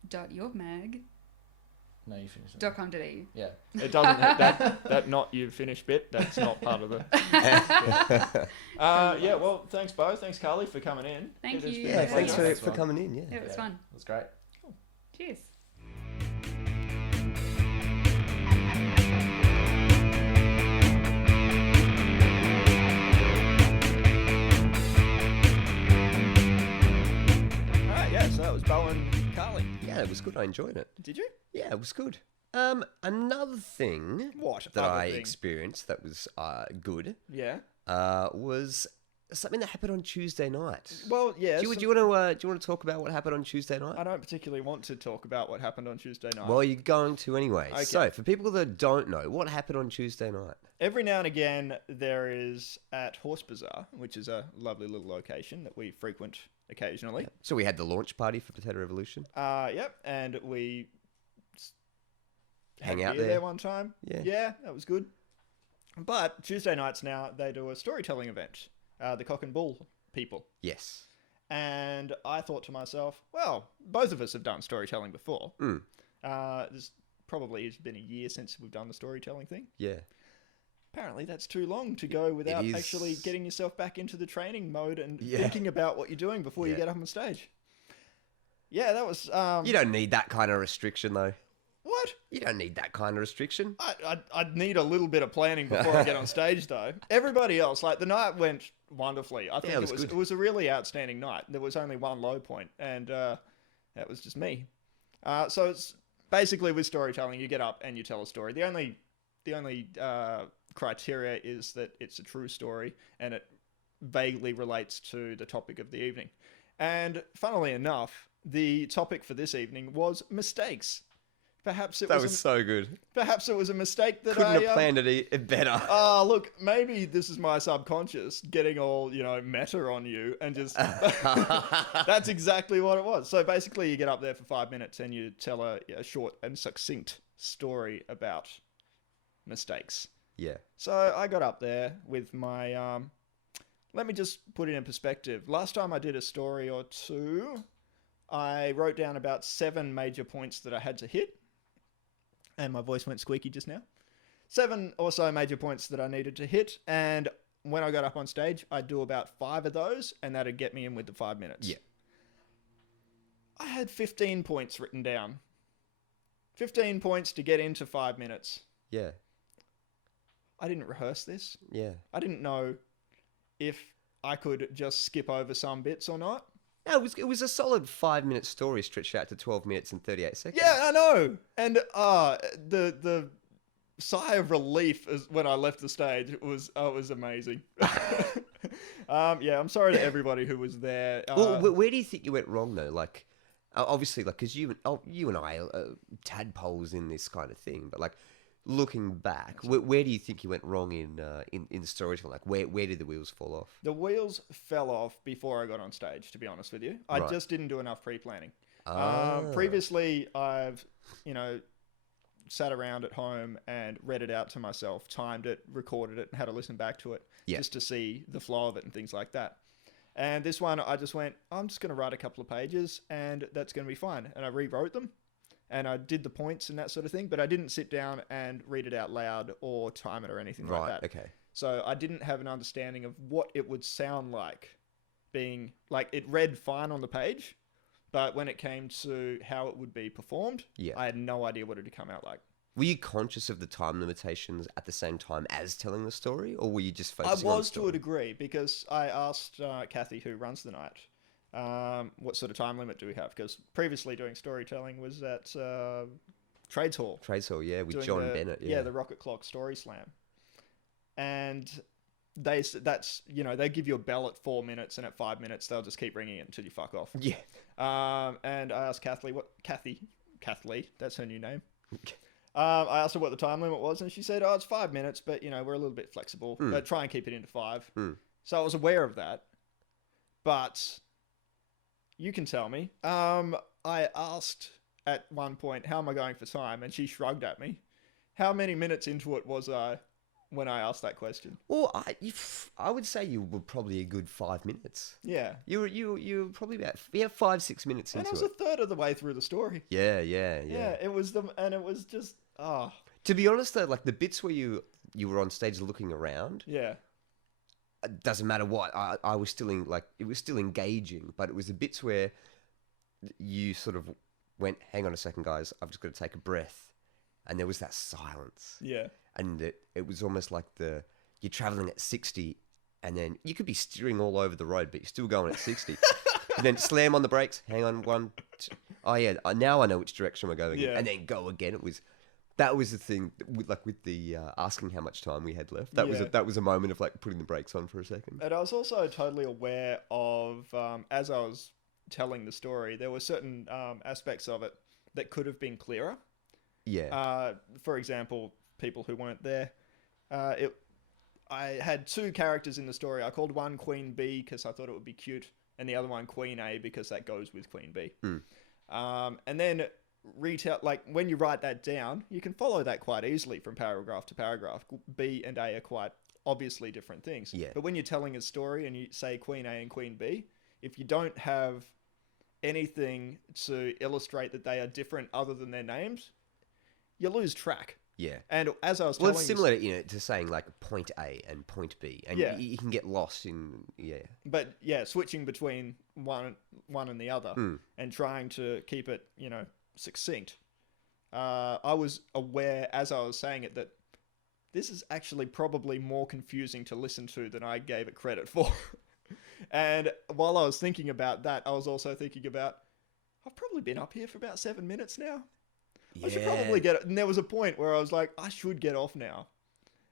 .yourmag.com.au. No, you finished it. Yeah. It doesn't. that not you finished bit. That's not part of the. Yeah. Well, thanks, Beau. Thanks, Carly, for coming in. Thank It has you. been Yeah, a thanks pleasure. for coming in, yeah. It was fun. It was great. Cheers. All right. Yeah. So that was Beau and Carly. Yeah, it was good. I enjoyed it. Did you? Yeah, it was good. Another thing What? that other I thing? experienced that was good Yeah. was something that happened on Tuesday night. Well, yeah. Do you want to talk about what happened on Tuesday night? I don't particularly want to talk about what happened on Tuesday night. Well, you're going to anyway. Okay. So, for people that don't know, what happened on Tuesday night? Every now and again, there is at Horse Bazaar, which is a lovely little location that we frequent occasionally. So we had the launch party for Potato Revolution. Yep, and we Hang had out beer there. one time. Yeah. Yeah, that was good. But Tuesday nights now, they do a storytelling event, the Cock and Bull people. Yes. And I thought to myself, well, both of us have done storytelling before. This probably has been a year since we've done the storytelling thing. Yeah. Apparently that's too long to go without actually getting yourself back into the training mode and thinking about what you're doing before you get up on stage. Yeah, that was... You don't need that kind of restriction, though. What? You don't need that kind of restriction. I'd need a little bit of planning before I get on stage, though. Everybody else, like, the night went wonderfully. I think it was a really outstanding night. There was only one low point, and that was just me. So it's basically with storytelling, you get up and you tell a story. The only criteria is that it's a true story and it vaguely relates to the topic of the evening. And funnily enough, the topic for this evening was mistakes. Perhaps it was so good. Perhaps it was a mistake that Couldn't have planned it better. Look, maybe this is my subconscious getting all, meta on you and just... That's exactly what it was. So basically you get up there for 5 minutes and you tell a short and succinct story about mistakes. Yeah. So I got up there with my... let me just put it in perspective. Last time I did a story or two, I wrote down about 7 major points that I had to hit. And my voice went squeaky just now. 7 or so major points that I needed to hit. And when I got up on stage, I'd do about 5 of those, and that'd get me in with the 5 minutes. Yeah. I had 15 points written down. 15 points to get into 5 minutes. Yeah. I didn't rehearse this. Yeah. I didn't know if I could just skip over some bits or not. No, it was a solid 5-minute story stretched out to 12 minutes and 38 seconds. Yeah, I know. And the sigh of relief when I left the stage was amazing. I'm sorry to everybody who was there. Well, where do you think you went wrong though? Like, obviously, like, because you and I are tadpoles in this kind of thing, but like, looking back, where do you think you went wrong in storytelling? Like, where did the wheels fall off? The wheels fell off before I got on stage, to be honest with you. I just didn't do enough pre-planning. Previously, I've, sat around at home and read it out to myself, timed it, recorded it, and had to listen back to it just to see the flow of it and things like that. And this one, I just went, I'm just going to write a couple of pages and that's going to be fine. And I rewrote them. And I did the points and that sort of thing, but I didn't sit down and read it out loud or time it or anything like that. Okay. So I didn't have an understanding of what it would sound like being... Like, it read fine on the page, but when it came to how it would be performed, I had no idea what it would come out like. Were you conscious of the time limitations at the same time as telling the story, or were you just focusing on the story? To a degree, because I asked Kathy, who runs the night, what sort of time limit do we have? Because previously doing storytelling was at Trades Hall. Trades Hall, yeah, with John Bennett. Yeah, the Rocket Clock Story Slam. And they give you a bell at 4 minutes, and at 5 minutes they'll just keep ringing it until you fuck off. Yeah. And I asked Kathy, that's her new name. I asked her what the time limit was, and she said, it's 5 minutes, but we're a little bit flexible. But try and keep it into 5. So I was aware of that. But you can tell me. I asked at one point, how am I going for time? And she shrugged at me. How many minutes into it was I when I asked that question? Well, I would say you were probably a good 5 minutes. Yeah. You were probably about 5-6 minutes into it. And I was a third of the way through the story. Yeah. Yeah, it was just To be honest though, like the bits where you were on stage looking around. Yeah. It doesn't matter what, I was still it was still engaging, but it was the bits where you sort of went, hang on a second guys, I've just got to take a breath. And there was that silence. Yeah. And it was almost like you're traveling at 60 and then you could be steering all over the road, but you're still going at 60. And then slam on the brakes, hang on, 1, 2, oh yeah, now I know which direction we're going. Yeah. And then go again. That was the thing with the asking how much time we had left. That was a moment of like putting the brakes on for a second. And I was also totally aware of, as I was telling the story, there were certain aspects of it that could have been clearer. Yeah. For example, people who weren't there, I had 2 characters in the story. I called one Queen B because I thought it would be cute, and the other one Queen A because that goes with Queen B. And then retell, like when you write that down, you can follow that quite easily from paragraph to paragraph. B and A are quite obviously different things. Yeah. But when you're telling a story and you say Queen A and Queen B, if you don't have anything to illustrate that they are different other than their names, you lose track. Yeah. And as I was Well, telling it's similar, to saying like point A and point B, and Yeah. you can get lost in but yeah, switching between one and the other and trying to keep it, succinct. I was aware as I was saying it that this is actually probably more confusing to listen to than I gave it credit for. And while I was thinking about that, I was also thinking about, I've probably been up here for about 7 minutes now. I should probably get it. And there was a point where I was like, I should get off now.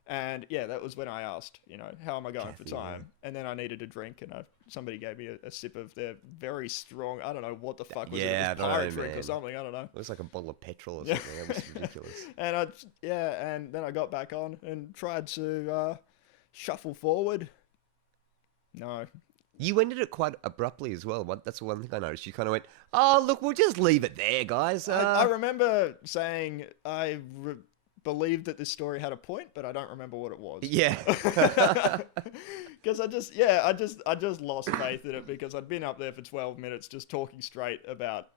And yeah, that was when I asked, how am I going for time? And then I needed a drink, and somebody gave me a sip of their very strong, I don't know what the fuck was it. It was pirate drink or something, I don't know. It was like a bottle of petrol or something. That was ridiculous. And and then I got back on and tried to shuffle forward. No. You ended it quite abruptly as well. That's the one thing I noticed. You kind of went, "Oh, look, we'll just leave it there, guys." I remember saying believed that this story had a point, but I don't remember what it was. Yeah. Because I just lost faith in it, because I'd been up there for 12 minutes just talking straight about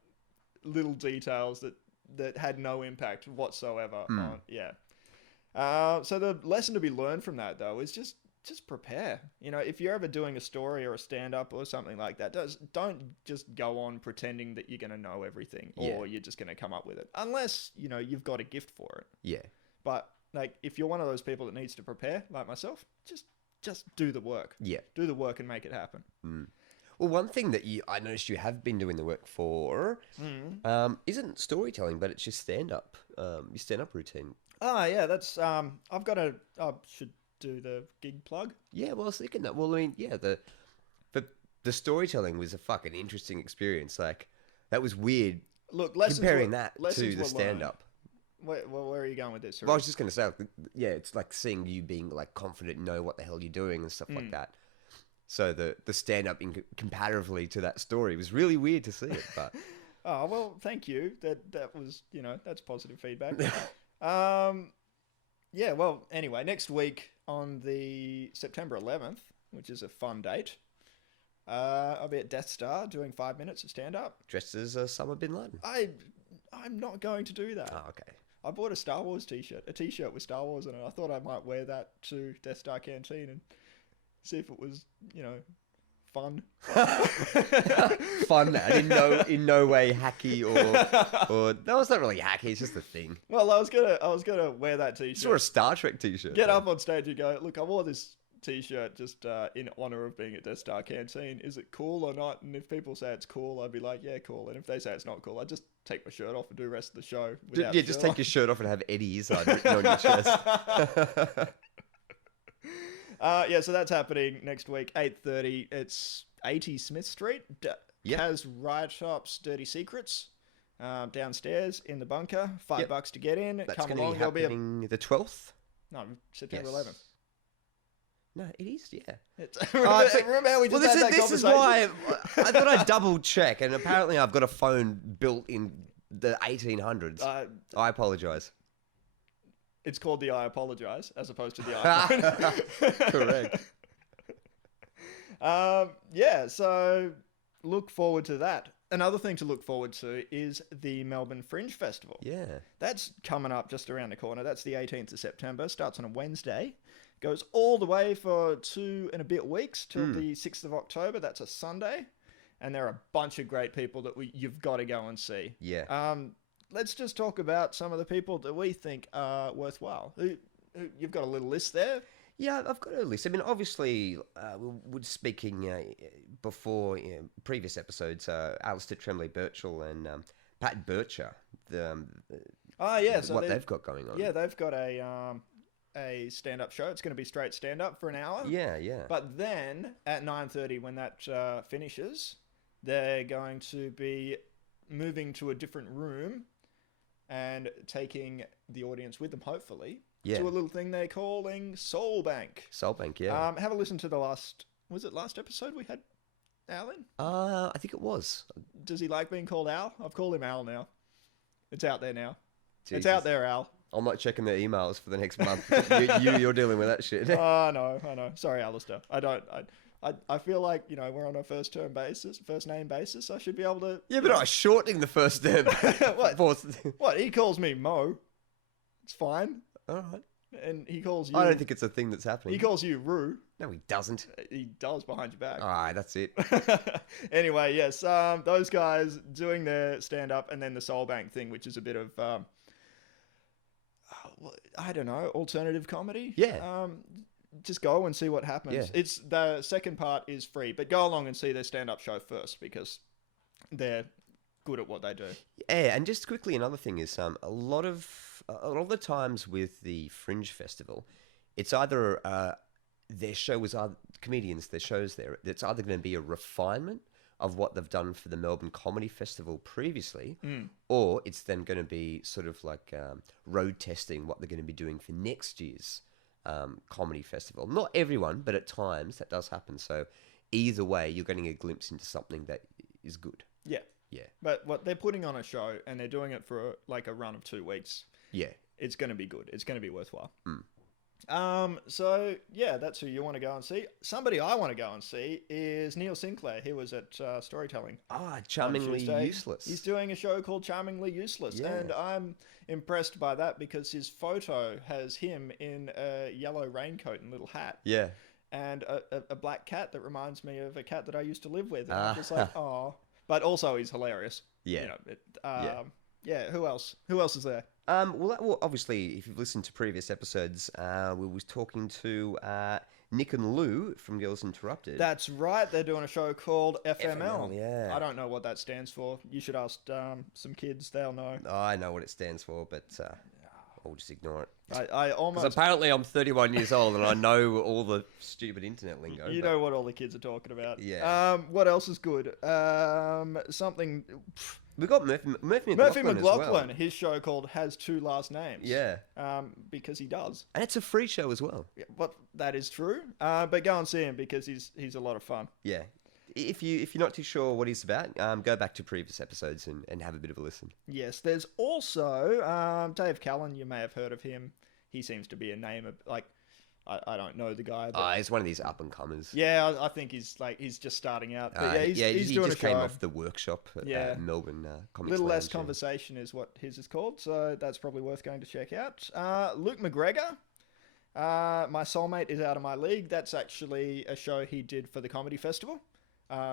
little details that had no impact whatsoever on, so the lesson to be learned from that, though, is just prepare. If you're ever doing a story or a stand-up or something like that, don't just go on pretending that you're going to know everything or you're just going to come up with it. Unless, you've got a gift for it. Yeah. But, like, if you're one of those people that needs to prepare, like myself, just do the work. Yeah. Do the work and make it happen. Well, one thing that I noticed you have been doing the work for isn't storytelling, but it's just stand-up. Your stand-up routine. Oh, yeah, that's... I should do the gig plug. Yeah, well, I was thinking that. Well, I mean, yeah, the storytelling was a fucking interesting experience. Like, that was weird. Look, comparing that to the stand-up. Where are you going with this? Well, I was just going to say, yeah, it's like seeing you being like confident, know what the hell you're doing and stuff like that. So the stand-up comparatively to that story was really weird to see it. But oh, well, thank you. That was, that's positive feedback. Yeah, well, anyway, next week on the September 11th, which is a fun date, I'll be at Death Star doing 5 minutes of stand-up. Dressed as Osama bin Laden. I'm not going to do that. Oh, okay. I bought a Star Wars t-shirt, a t-shirt with Star Wars in it. I thought I might wear that to Death Star Canteen and see if it was, fun. Fun. I didn't know in no way hacky or no, it's not really hacky. It's just a thing. Well, I was gonna wear that t-shirt. It's for a Star Trek t-shirt. Get up on stage and go, look, I wore this t-shirt just in honor of being at Death Star Canteen. Is it cool or not? And if people say it's cool, I'd be like, yeah, cool. And if they say it's not cool, I'd just take my shirt off and do the rest of the show. Just take your shirt off and have Eddie Izzard written on your chest. So that's happening next week, 8:30. It's 80 Smith Street. Kaz Riot Shop's Dirty Secrets. Downstairs in the bunker. $5 to get in. That's Come going along. to be happening the 12th? No, September 11th. No, it is, yeah. Remember how we just had that this conversation? is why I thought I'd double check, and apparently I've got a phone built in the 1800s. I apologise. It's called the I Apologise, as opposed to the iPhone. Correct. So look forward to that. Another thing to look forward to is the Melbourne Fringe Festival. Yeah. That's coming up just around the corner. That's the 18th of September. Starts on a Wednesday. Goes all the way for 2 and a bit weeks till the 6th of October. That's a Sunday. And there are a bunch of great people that you've got to go and see. Yeah. Let's just talk about some of the people that we think are worthwhile. You've got a little list there. Yeah, I've got a list. I mean, obviously, we were speaking before previous episodes. Alistair Tremblay-Birchall and Pat Bircher. So what they've got going on. Yeah, they've got a stand-up show. It's going to be straight stand-up for an hour. Yeah. But then at 9:30, when that finishes, they're going to be moving to a different room and taking the audience with them, hopefully, to a little thing they're calling Soul Bank. Soul Bank, yeah. Have a listen to the last episode we had Al in? I think it was. Does he like being called Al? I've called him Al now. It's out there now. Jesus. It's out there, Al. I'm not checking the emails for the next month. You're dealing with that shit. I know. Sorry, Alistair. I feel like, we're on a first name basis. I should be able to... Yeah, but I'm shortening the first name. What? He calls me Mo. It's fine. All right. And he calls you... I don't think it's a thing that's happening. He calls you Roo. No, he doesn't. He does behind your back. All right, that's it. Anyway, yes. Those guys doing their stand-up and then the Soul Bank thing, which is a bit of... I don't know, alternative comedy. Yeah. Just go and see what happens. Yeah. It's the second part is free, but go along and see their stand-up show first because they're good at what they do. Yeah, and just quickly, another thing is a lot of the times with the Fringe Festival, it's either their show is comedians, their shows there. It's either going to be a refinement of what they've done for the Melbourne Comedy Festival previously, or it's then going to be sort of like road testing what they're going to be doing for next year's comedy festival. Not everyone, but at times that does happen. So either way, you're getting a glimpse into something that is good. Yeah. Yeah. But what they're putting on a show and they're doing it for a run of 2 weeks. Yeah. It's going to be good. It's going to be worthwhile. So yeah, that's who you want to go and see. Somebody I want to go and see is Neil Sinclair. He was at Storytelling. Charmingly Useless. He's doing a show called Charmingly Useless, and I'm impressed by that because his photo has him in a yellow raincoat and little hat. Yeah. And a black cat that reminds me of a cat that I used to live with. And I'm just like, oh. But also he's hilarious. Yeah. Yeah. Who else? Who else is there? Well, obviously, if you've listened to previous episodes, we was talking to Nick and Lou from Girls Interrupted. That's right. They're doing a show called FML. Yeah. I don't know what that stands for. You should ask some kids. They'll know. I know what it stands for, but I'll just ignore it. I almost... Because apparently I'm 31 years old and I know all the stupid internet lingo. You know what all the kids are talking about. Yeah. What else is good? Something... We got Murphy McLaughlin as well. His show called Has Two Last Names. Yeah. Because he does. And it's a free show as well. Yeah, but that is true. But go and see him because he's a lot of fun. Yeah. If you're not too sure what he's about, go back to previous episodes and have a bit of a listen. Yes. There's also Dave Callan. You may have heard of him. He seems to be a name of I don't know the guy. But... he's one of these up and comers. Yeah, I think he's just starting out. But he's doing just a show. Came off the workshop at Melbourne Comics Little Less Lounge, Conversation is what his is called, so that's probably worth going to check out. Luke McGregor, My Soulmate is Out of My League. That's actually a show he did for the Comedy Festival.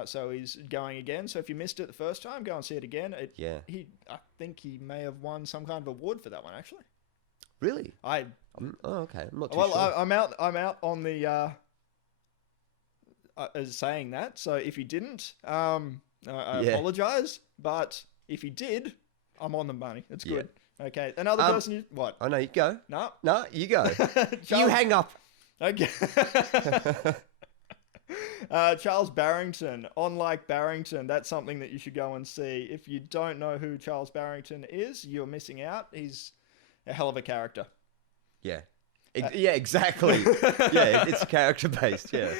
So he's going again. So if you missed it the first time, go and see it again. I think he may have won some kind of award for that one, actually. Really? Okay. I'm not too Well, sure. I'm out on the saying that. So if he didn't, I apologize. But if he did, I'm on the money. It's good. Okay. Another person. What? Oh no, you go. No, you go. You hang up. Okay. Charles Barrington, Unlike Barrington, that's something that you should go and see. If you don't know who Charles Barrington is, you're missing out. He's a hell of a character. Yeah. Yeah, exactly. Yeah, it's character based, yeah.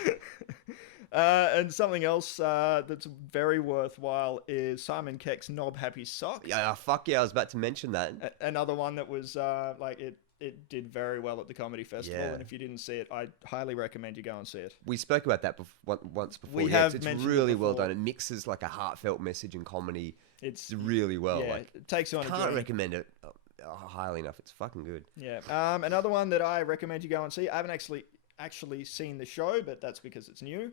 And something else that's very worthwhile is Simon Keck's Knob Happy Socks. Yeah, fuck yeah, I was about to mention that. Another one that was it did very well at the Comedy Festival, and if you didn't see it, I highly recommend you go and see it. We spoke about that once before. It's really well done. It mixes like a heartfelt message and comedy. It's really well. Yeah, it takes you on a journey. Can't recommend it highly enough. It's fucking good. Yeah. Another one that I recommend you go and see. I haven't actually seen the show, but that's because it's new.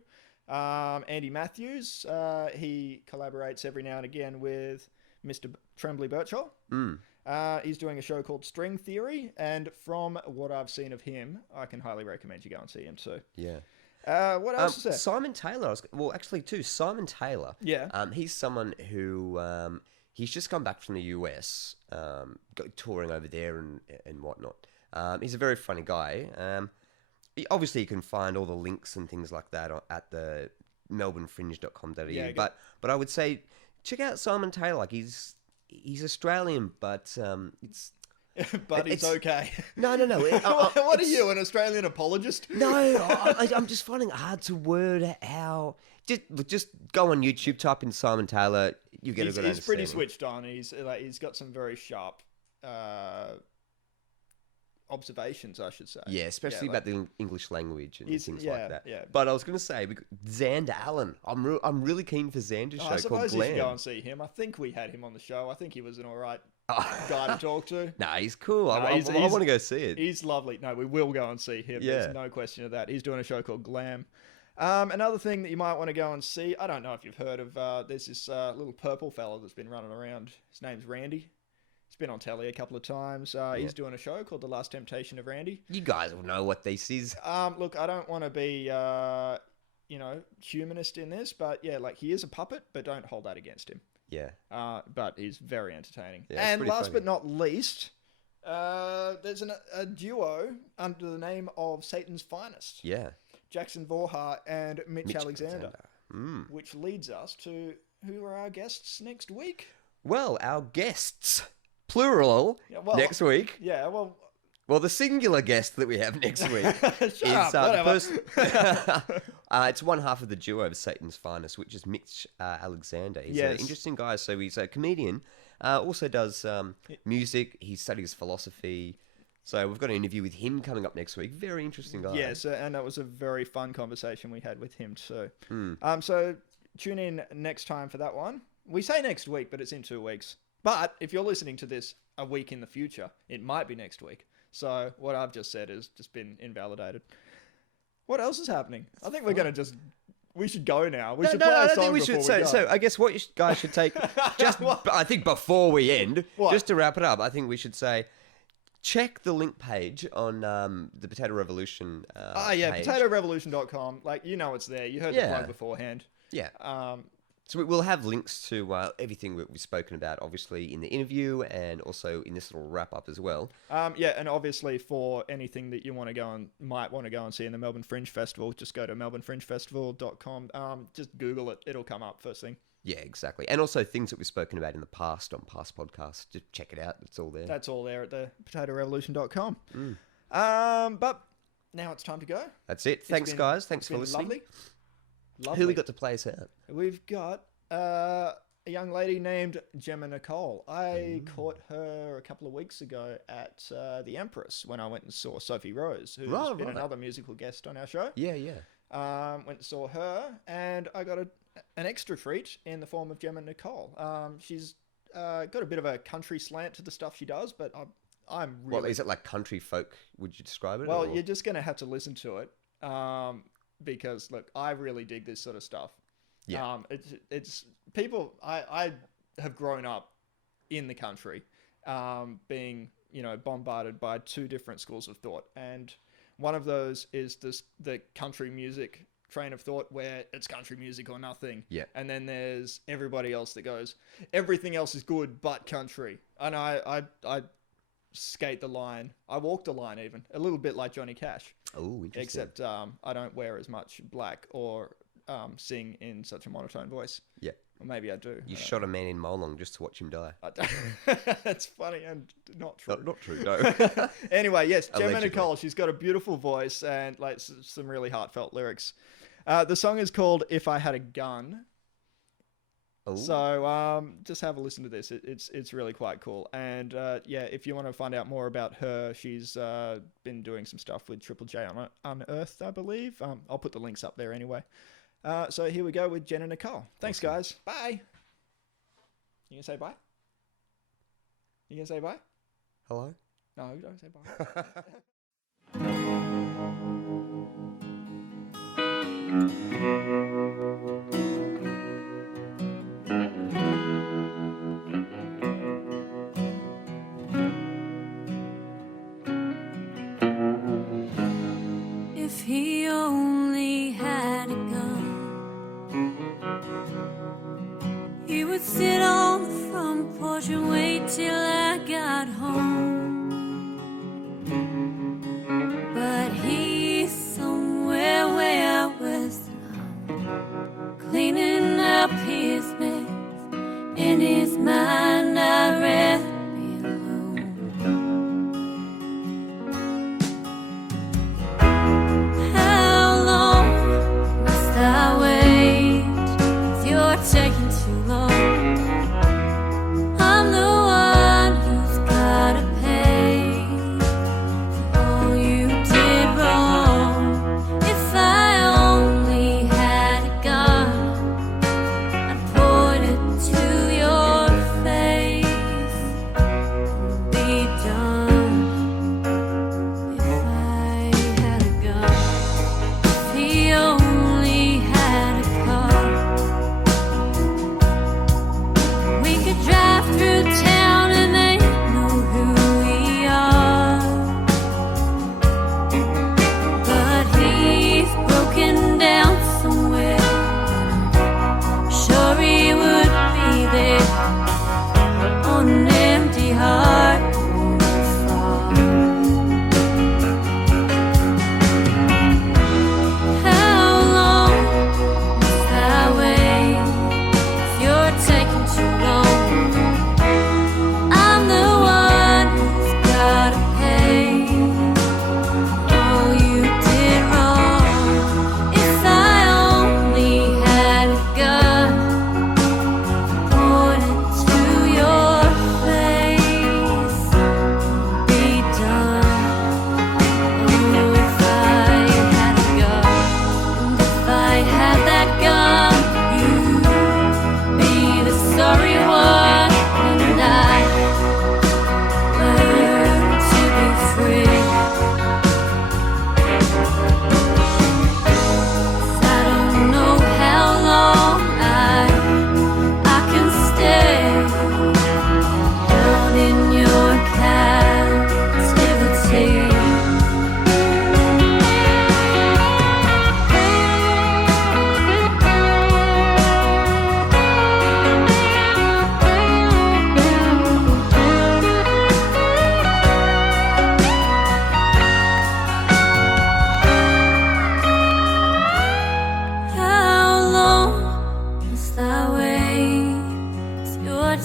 Andy Matthews. He collaborates every now and again with Mr. Tremblay Birchall. He's doing a show called String Theory, and from what I've seen of him, I can highly recommend you go and see him too. Yeah. What else is there? Simon Taylor. Simon Taylor. Yeah. He's someone who he's just come back from the US, touring over there and whatnot. He's a very funny guy. Obviously, you can find all the links and things like that at the melbournefringe.com.au. Yeah, but I would say check out Simon Taylor. Like he's Australian, but but he's okay. No. What are you, an Australian apologist? No, I'm just finding it hard to word how. Just go on YouTube, type in Simon Taylor. You get a good understanding. He's pretty switched on. He's got some very sharp observations, I should say. Yeah, especially about the English language and things like that. Yeah. But I was going to say, Xander Allen. I'm really keen for Xander's show I called suppose you Glam. should go and see him. I think we had him on the show. I think he was an all right guy to talk to. Nah, he's cool. I want to go see it. He's lovely. No, we will go and see him. Yeah. There's no question of that. He's doing a show called Glam. Another thing that you might want to go and see, I don't know if you've heard of, there's this little purple fella that's been running around. His name's Randy. He's been on telly a couple of times. He's doing a show called The Last Temptation of Randy. You guys will know what this is. Look, I don't want to be, humanist in this, but yeah, like he is a puppet, but don't hold that against him. Yeah. But he's very entertaining. Yeah, and last funny. but not least, there's a duo under the name of Satan's Finest. Yeah. Jackson Vorha and Mitch Alexander. Mm. Which leads us to who are our guests next week? Well, our guests, plural, next week. Yeah, well... Well, the singular guest that we have next week is it's one half of the duo of Satan's Finest, which is Mitch Alexander. He's an interesting guy. So he's a comedian, also does music. He studies philosophy. So we've got an interview with him coming up next week. Very interesting guy. Yes, and that was a very fun conversation we had with him too. So tune in next time for that one. We say next week, but it's in 2 weeks. But if you're listening to this a week in the future, it might be next week. So what I've just said has just been invalidated. What else is happening? I think we're going to we should go now. We should play a song before we go. So I guess what you guys should take, I think before we end, just to wrap it up, I think we should say, check the link page on the Potato Revolution page. PotatoRevolution.com. Like, you know it's there. You heard the plug beforehand. Yeah. So we'll have links to everything we've spoken about, obviously, in the interview and also in this little wrap-up as well. And obviously for anything that you might want to go and see in the Melbourne Fringe Festival, just go to melbournefringefestival.com. Just Google it. It'll come up first thing. Yeah, exactly. And also things that we've spoken about in the past on past podcasts. Just check it out. It's all there. That's all there at the potatorevolution.com. But now it's time to go. That's it. Thanks, guys. Thanks for listening. Lovely. Who we got to play us out? We've got a young lady named Jemma Nicole. I caught her a couple of weeks ago at the Empress when I went and saw Sophie Rose, who's been another musical guest on our show. Yeah. Went and saw her, and I got an extra treat in the form of Jemma Nicole. She's got a bit of a country slant to the stuff she does, but I'm really... Well, is it like country folk, would you describe it? Well, you're just going to have to listen to it. Because look, I really dig this sort of stuff. Yeah. It's people. I have grown up in the country, being bombarded by 2 different schools of thought, and one of those is the country music train of thought where it's country music or nothing. Yeah. And then there's everybody else that goes, everything else is good but country. And I skate the line. I walk the line even a little bit like Johnny Cash. Oh, interesting. Except I don't wear as much black or sing in such a monotone voice. Yeah. Or maybe I do. You shot a man in Molong just to watch him die. That's funny and not true. Not true, no. Anyway, yes, Jemma Nicole. She's got a beautiful voice and like some really heartfelt lyrics. The song is called If I Had a Gun. Ooh. So just have a listen to this. It's really quite cool. And if you want to find out more about her, she's been doing some stuff with Triple J on Unearthed, I believe. I'll put the links up there anyway. So here we go with Jemma Nicole. Thanks, guys. Bye. You gonna say bye? You gonna say bye? Hello? No, don't say bye. If he only had a gun, he would sit on the front porch and wait till I got home. But he's somewhere way out west now, cleaning up his mess. In his mind I'd rather be alone.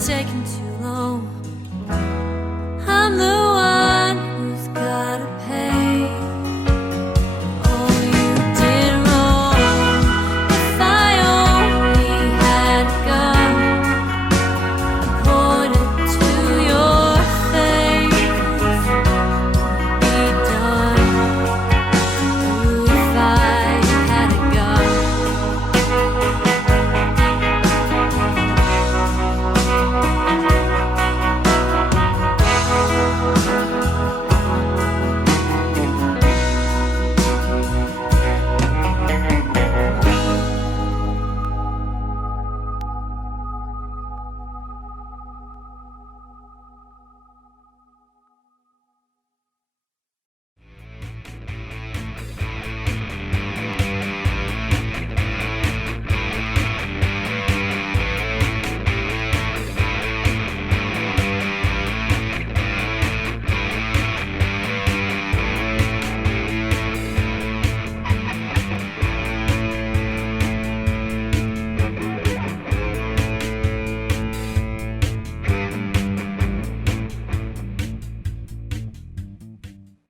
taken to